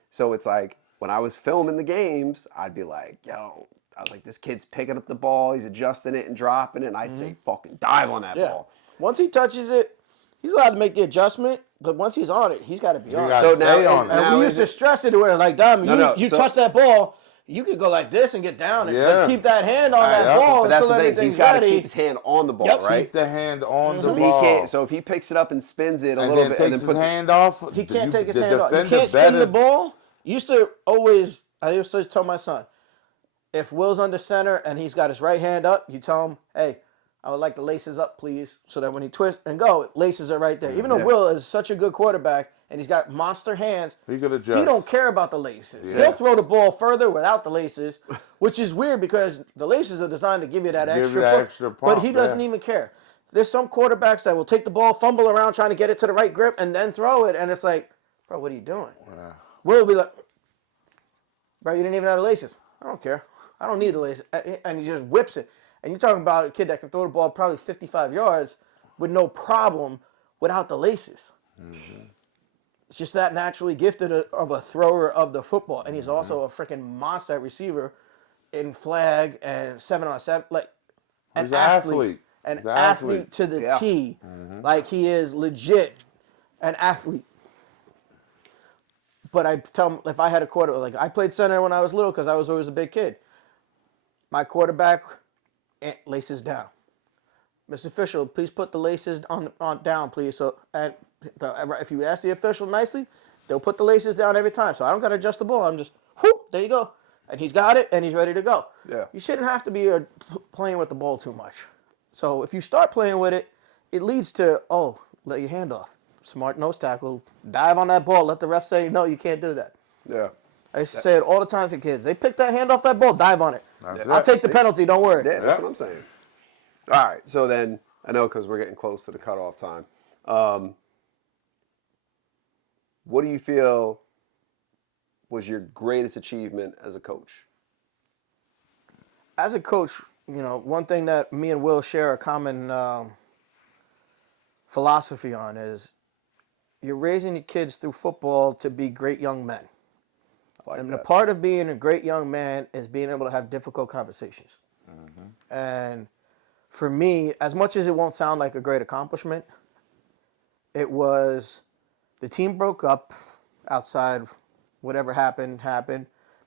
So it's like when I was filming the games, I'd be like, yo, I was like, this kid's picking up the ball, he's adjusting it and dropping it. And I'd say, fucking dive on that Yeah. ball. Once he touches it, he's allowed to make the adjustment, but once he's on it, he's got to be on it. gotta stay on it. And now we is used to stress it where, like, Dom, you so- touch that ball, you could go like this and get down and Yeah. but keep that hand on that yeah. ball But that's until the thing. everything's He's got to ready. keep his hand on the ball, Yep. right? Keep the hand on the So he ball. can't. So if he picks it up and spins it a and little then bit, takes and then his puts hand off. He can't take his the hand off. You defender can't spin the better- ball. I used to tell my son, if Will's under center and he's got his right hand up, you tell him, hey, I would like the laces up, please, so that when he twists and go, laces are right there. Even though Yeah. Will is such a good quarterback and he's got monster hands, He could adjust. he don't care about the laces. Yeah. He'll throw the ball further without the laces, which is weird because the laces are designed to give you that Give extra you that pump, extra but pump, he doesn't yeah. even care. There's some quarterbacks that will take the ball, fumble around trying to get it to the right grip, and then throw it, and it's like, bro, what are you doing? Will be like, bro, you didn't even have the laces. I don't care. I don't need the laces. And he just whips it. And you're talking about a kid that can throw the ball probably 55 yards with no problem without the laces. It's just that naturally gifted of a thrower of the football. And he's also a freaking monster at receiver in flag and 7-on-7. Like, an He's an athlete. athlete. An He's an athlete athlete. to the Yeah. T. Like, he is legit an athlete. But I tell him, if I had a quarter, like I played center when I was little because I was always a big kid. My quarterback, laces down. Mr. Official, please put the laces on down, please. So, and if you ask the official nicely, they'll put the laces down every time. So I don't got to adjust the ball. I'm just, whoop, there you go. And he's got it, and he's ready to go. Yeah. You shouldn't have to be playing with the ball too much. So if you start playing with it, it leads to, let your hand off. Smart nose tackle, dive on that ball. Let the ref say, no, you can't do that. Yeah. I used to say it all the time to kids. They pick that hand off that ball, dive on it. That's I'll it. take the penalty, don't worry. Yeah, that's what I'm saying. All right, so then I know because we're getting close to the cutoff time. What do you feel was your greatest achievement as a coach? As a coach, one thing that me and Will share a common philosophy on is you're raising your kids through football to be great young men. I like And that. the part of being a great young man is being able to have difficult conversations. And for me, as much as it won't sound like a great accomplishment, it was the team broke up outside, whatever happened.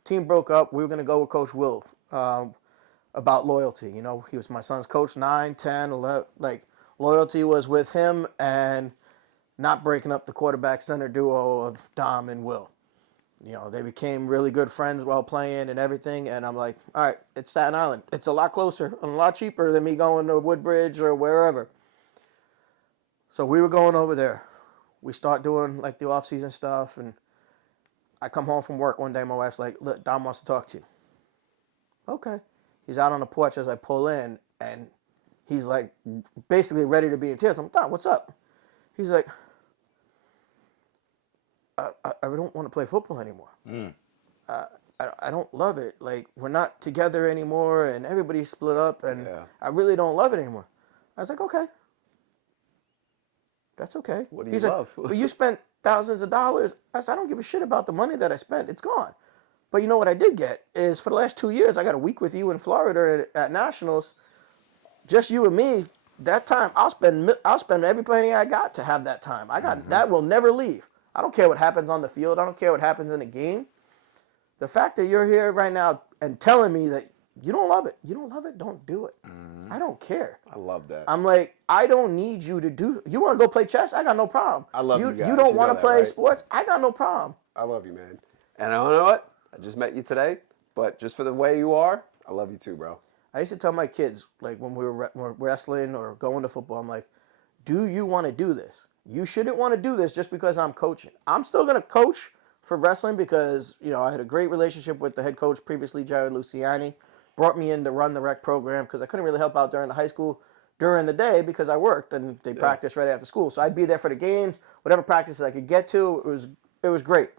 Team broke up. We were going to go with Coach Will about loyalty. He was my son's coach, 9, 10, 11. Like, loyalty was with him and not breaking up the quarterback center duo of Dom and Will. They became really good friends while playing and everything. And I'm like, all right, it's Staten Island. It's a lot closer and a lot cheaper than me going to Woodbridge or wherever. So we were going over there. We start doing like the off-season stuff. And I come home from work one day. My wife's like, look, Dom wants to talk to you. Okay. He's out on the porch as I pull in. And he's like basically ready to be in tears. I'm like, Dom, what's up? He's like, I don't want to play football anymore. I don't love it. Like, we're not together anymore, and everybody's split up, and I really don't love it anymore. I was like, okay. That's okay. What do He's you like, love? But you spent thousands of dollars. I said, I don't give a shit about the money that I spent. It's gone. But you know what I did get is for the last 2 years, I got a week with you in Florida at Nationals. Just you and me. That time, I'll spend every penny I got to have that time. That will never leave. I don't care what happens on the field. I don't care what happens in the game. The fact that you're here right now and telling me that you don't love it, don't do it. I don't care. I love that. I'm like, I don't need you to do. You want to go play chess? I got no problem. I love you guys. You don't You want know to that, play right? sports? I got no problem. I love you, man. And I don't know what? I just met you today, but just for the way you are, I love you too, bro. I used to tell my kids, like when we were wrestling or going to football, I'm like, do you want to do this? You shouldn't want to do this just because I'm coaching. I'm still going to coach for wrestling because, I had a great relationship with the head coach previously, Jared Luciani. Brought me in to run the rec program because I couldn't really help out during the high school during the day because I worked and they practiced right after school. So I'd be there for the games, whatever practices I could get to. It was great.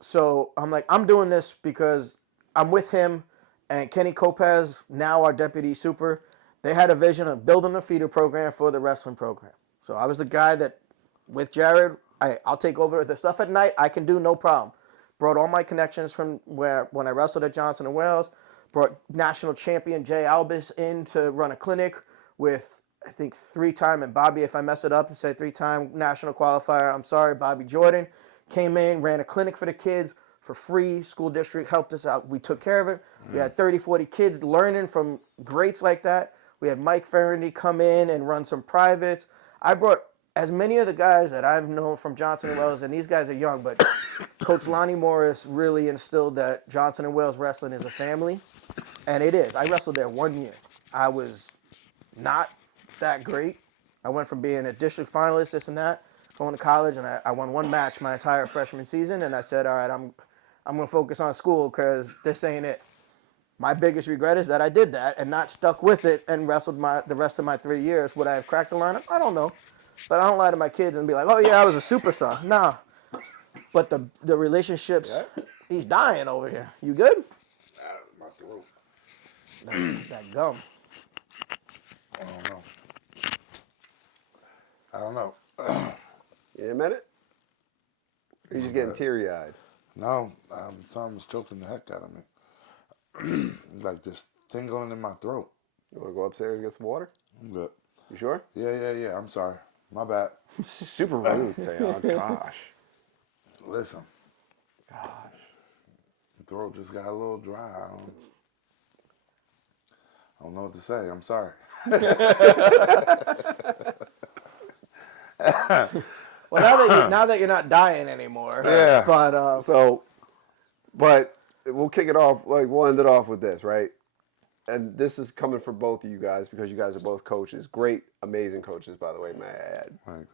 So I'm like, I'm doing this because I'm with him and Kenny Lopez, now our deputy super, they had a vision of building a feeder program for the wrestling program. So I was the guy that, with Jared, I'll take over the stuff at night. I can do no problem. Brought all my connections from when I wrestled at Johnson and Wales. Brought national champion Jay Albus in to run a clinic with, I think, 3-time, and Bobby, if I mess it up and say 3-time national qualifier, I'm sorry, Bobby Jordan, came in, ran a clinic for the kids for free. School district helped us out. We took care of it. We had 30, 40 kids learning from greats like that. We had Mike Ferrandy come in and run some privates. I brought as many of the guys that I've known from Johnson and Wales, and these guys are young, but Coach Lonnie Morris really instilled that Johnson and Wales wrestling is a family, and it is. I wrestled there 1 year. I was not that great. I went from being a district finalist, this and that, going to college, and I won 1 match my entire freshman season, and I said, all right, I'm going to focus on school because this ain't it. My biggest regret is that I did that and not stuck with it and wrestled the rest of my 3 years. Would I have cracked the lineup? I don't know. But I don't lie to my kids and be like, oh, yeah, I was a superstar. Nah. But the relationships, he's dying over here. You good? My throat. That gum. I don't know. You a minute? Or are you just getting teary-eyed? No, something's choking the heck out of me. Like just tingling in my throat. You want to go upstairs and get some water? I'm good. You sure? Yeah. I'm sorry. My bad. Super rude, Sayon. Gosh. Listen. Gosh. The throat just got a little dry. I don't know what to say. I'm sorry. Well, now that you're not dying anymore. Yeah. But But we'll kick it off, we'll end it off with this, right? And this is coming from both of you guys because you guys are both coaches. Great, amazing coaches, by the way, may I add. Thanks.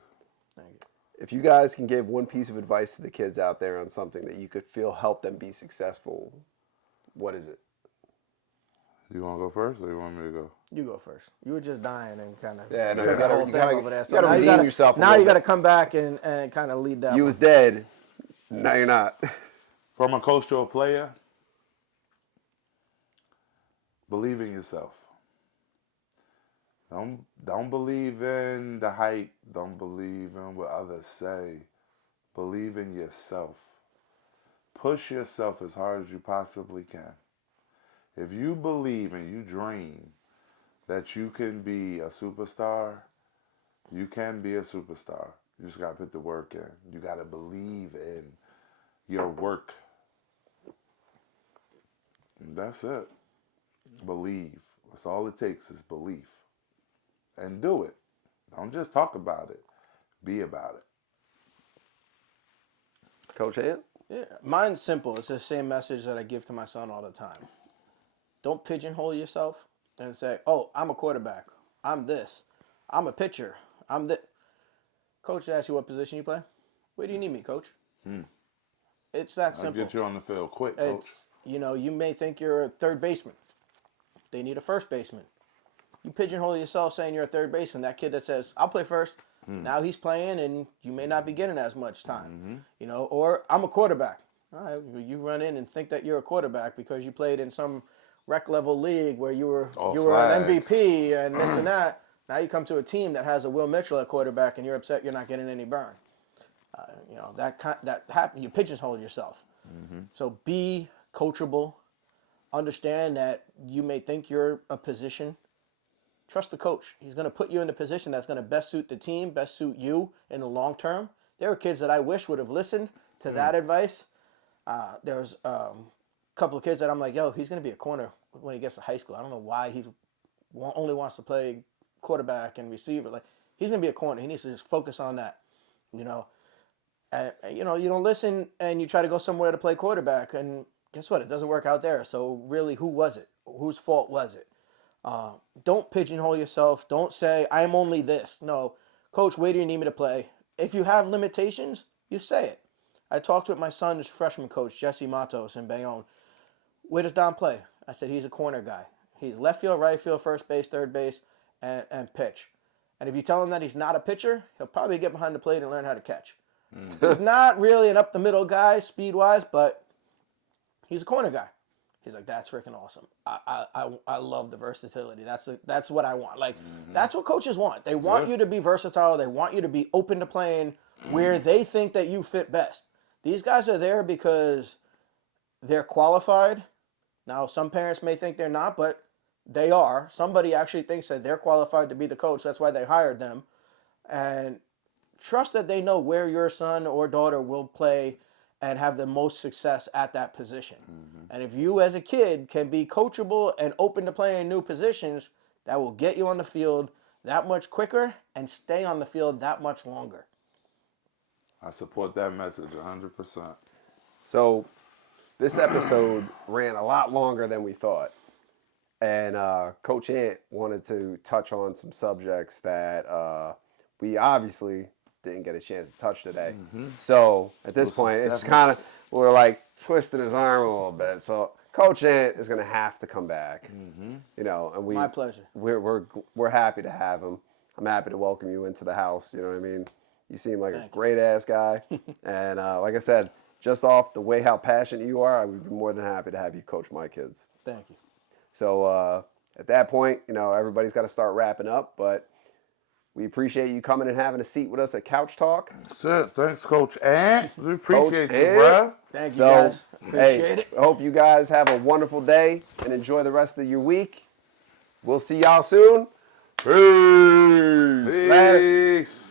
If you guys can give one piece of advice to the kids out there on something that you could feel help them be successful, what is it? You want to go first or you want me to go? you go first. You were just dying and kind of Yeah, no, took you the gotta- whole you thing gotta- over there. you So gotta now you redeem gotta, yourself a now little you got to bit. come back and kind of lead that You one. was dead. Now you're not. From a coach to a player, believe in yourself. Don't believe in the hype. Don't believe in what others say. Believe in yourself. Push yourself as hard as you possibly can. If you believe and you dream that you can be a superstar, you can be a superstar. You just got to put the work in. You got to believe in your work. And that's it. Believe. That's all it takes is belief. And do it. Don't just talk about it. Be about it. Coach Ant? Yeah, mine's simple. It's the same message that I give to my son all the time. Don't pigeonhole yourself and say, oh, I'm a quarterback. I'm this. I'm a pitcher. I'm this. Coach asks you what position you play. Where do you need me, coach? It's that I'll simple. get you on the field quick, coach. It's, you may think you're a third baseman. They need a first baseman. You pigeonhole yourself saying you're a third baseman. That kid that says, I'll play first. Now he's playing and you may not be getting as much time. Or I'm a quarterback. All right, you run in and think that you're a quarterback because you played in some rec level league where you were an MVP and this and that. Now you come to a team that has a Will Mitchell at quarterback and you're upset you're not getting any burn. That happen. You pigeonhole yourself. So be coachable. Understand that you may think you're a position. Trust the coach. He's going to put you in the position that's going to best suit the team, best suit you in the long term. There are kids that I wish would have listened to that advice. There's a couple of kids that I'm like, yo, he's going to be a corner when he gets to high school. I don't know why he only wants to play quarterback and receiver. Like, he's going to be a corner. He needs to just focus on that. You don't listen and you try to go somewhere to play quarterback, and guess what? It doesn't work out there. So really, who was it? Whose fault was it? Don't pigeonhole yourself. Don't say, I'm only this. No, coach, where do you need me to play? If you have limitations, you say it. I talked with my son's freshman coach, Jesse Matos in Bayonne. Where does Don play? I said, he's a corner guy. He's left field, right field, first base, third base, and pitch. And if you tell him that he's not a pitcher, he'll probably get behind the plate and learn how to catch. He's not really an up-the-middle guy speed-wise, but he's a corner guy. He's like, that's freaking awesome. I love the versatility. That's what I want. Like, that's what coaches want. They want you to be versatile. They want you to be open to playing where they think that you fit best. These guys are there because they're qualified. Now, some parents may think they're not, but they are. Somebody actually thinks that they're qualified to be the coach. That's why they hired them. And trust that they know where your son or daughter will play and have the most success at that position. And if you as a kid can be coachable and open to playing new positions, that will get you on the field that much quicker and stay on the field that much longer. I support that message 100%. So this episode ran a lot longer than we thought. And Coach Ant wanted to touch on some subjects that we obviously didn't get a chance to touch today. So at this point, it's kind of, we're like twisting his arm a little bit. So Coach Ant is going to have to come back. You know, and My pleasure. We're happy to have him. I'm happy to welcome you into the house. You know what I mean? You seem like a great ass guy. And like I said, just off the way how passionate you are, I would be more than happy to have you coach my kids. Thank you. So at that point, you know, everybody's got to start wrapping up, but we appreciate you coming and having a seat with us at Couch Talk. That's it. Thanks, Coach Ant. We appreciate Coach you, Ant. bro. Thank you, guys. Appreciate hey, it. I hope you guys have a wonderful day and enjoy the rest of your week. We'll see y'all soon. Peace. Later. Peace.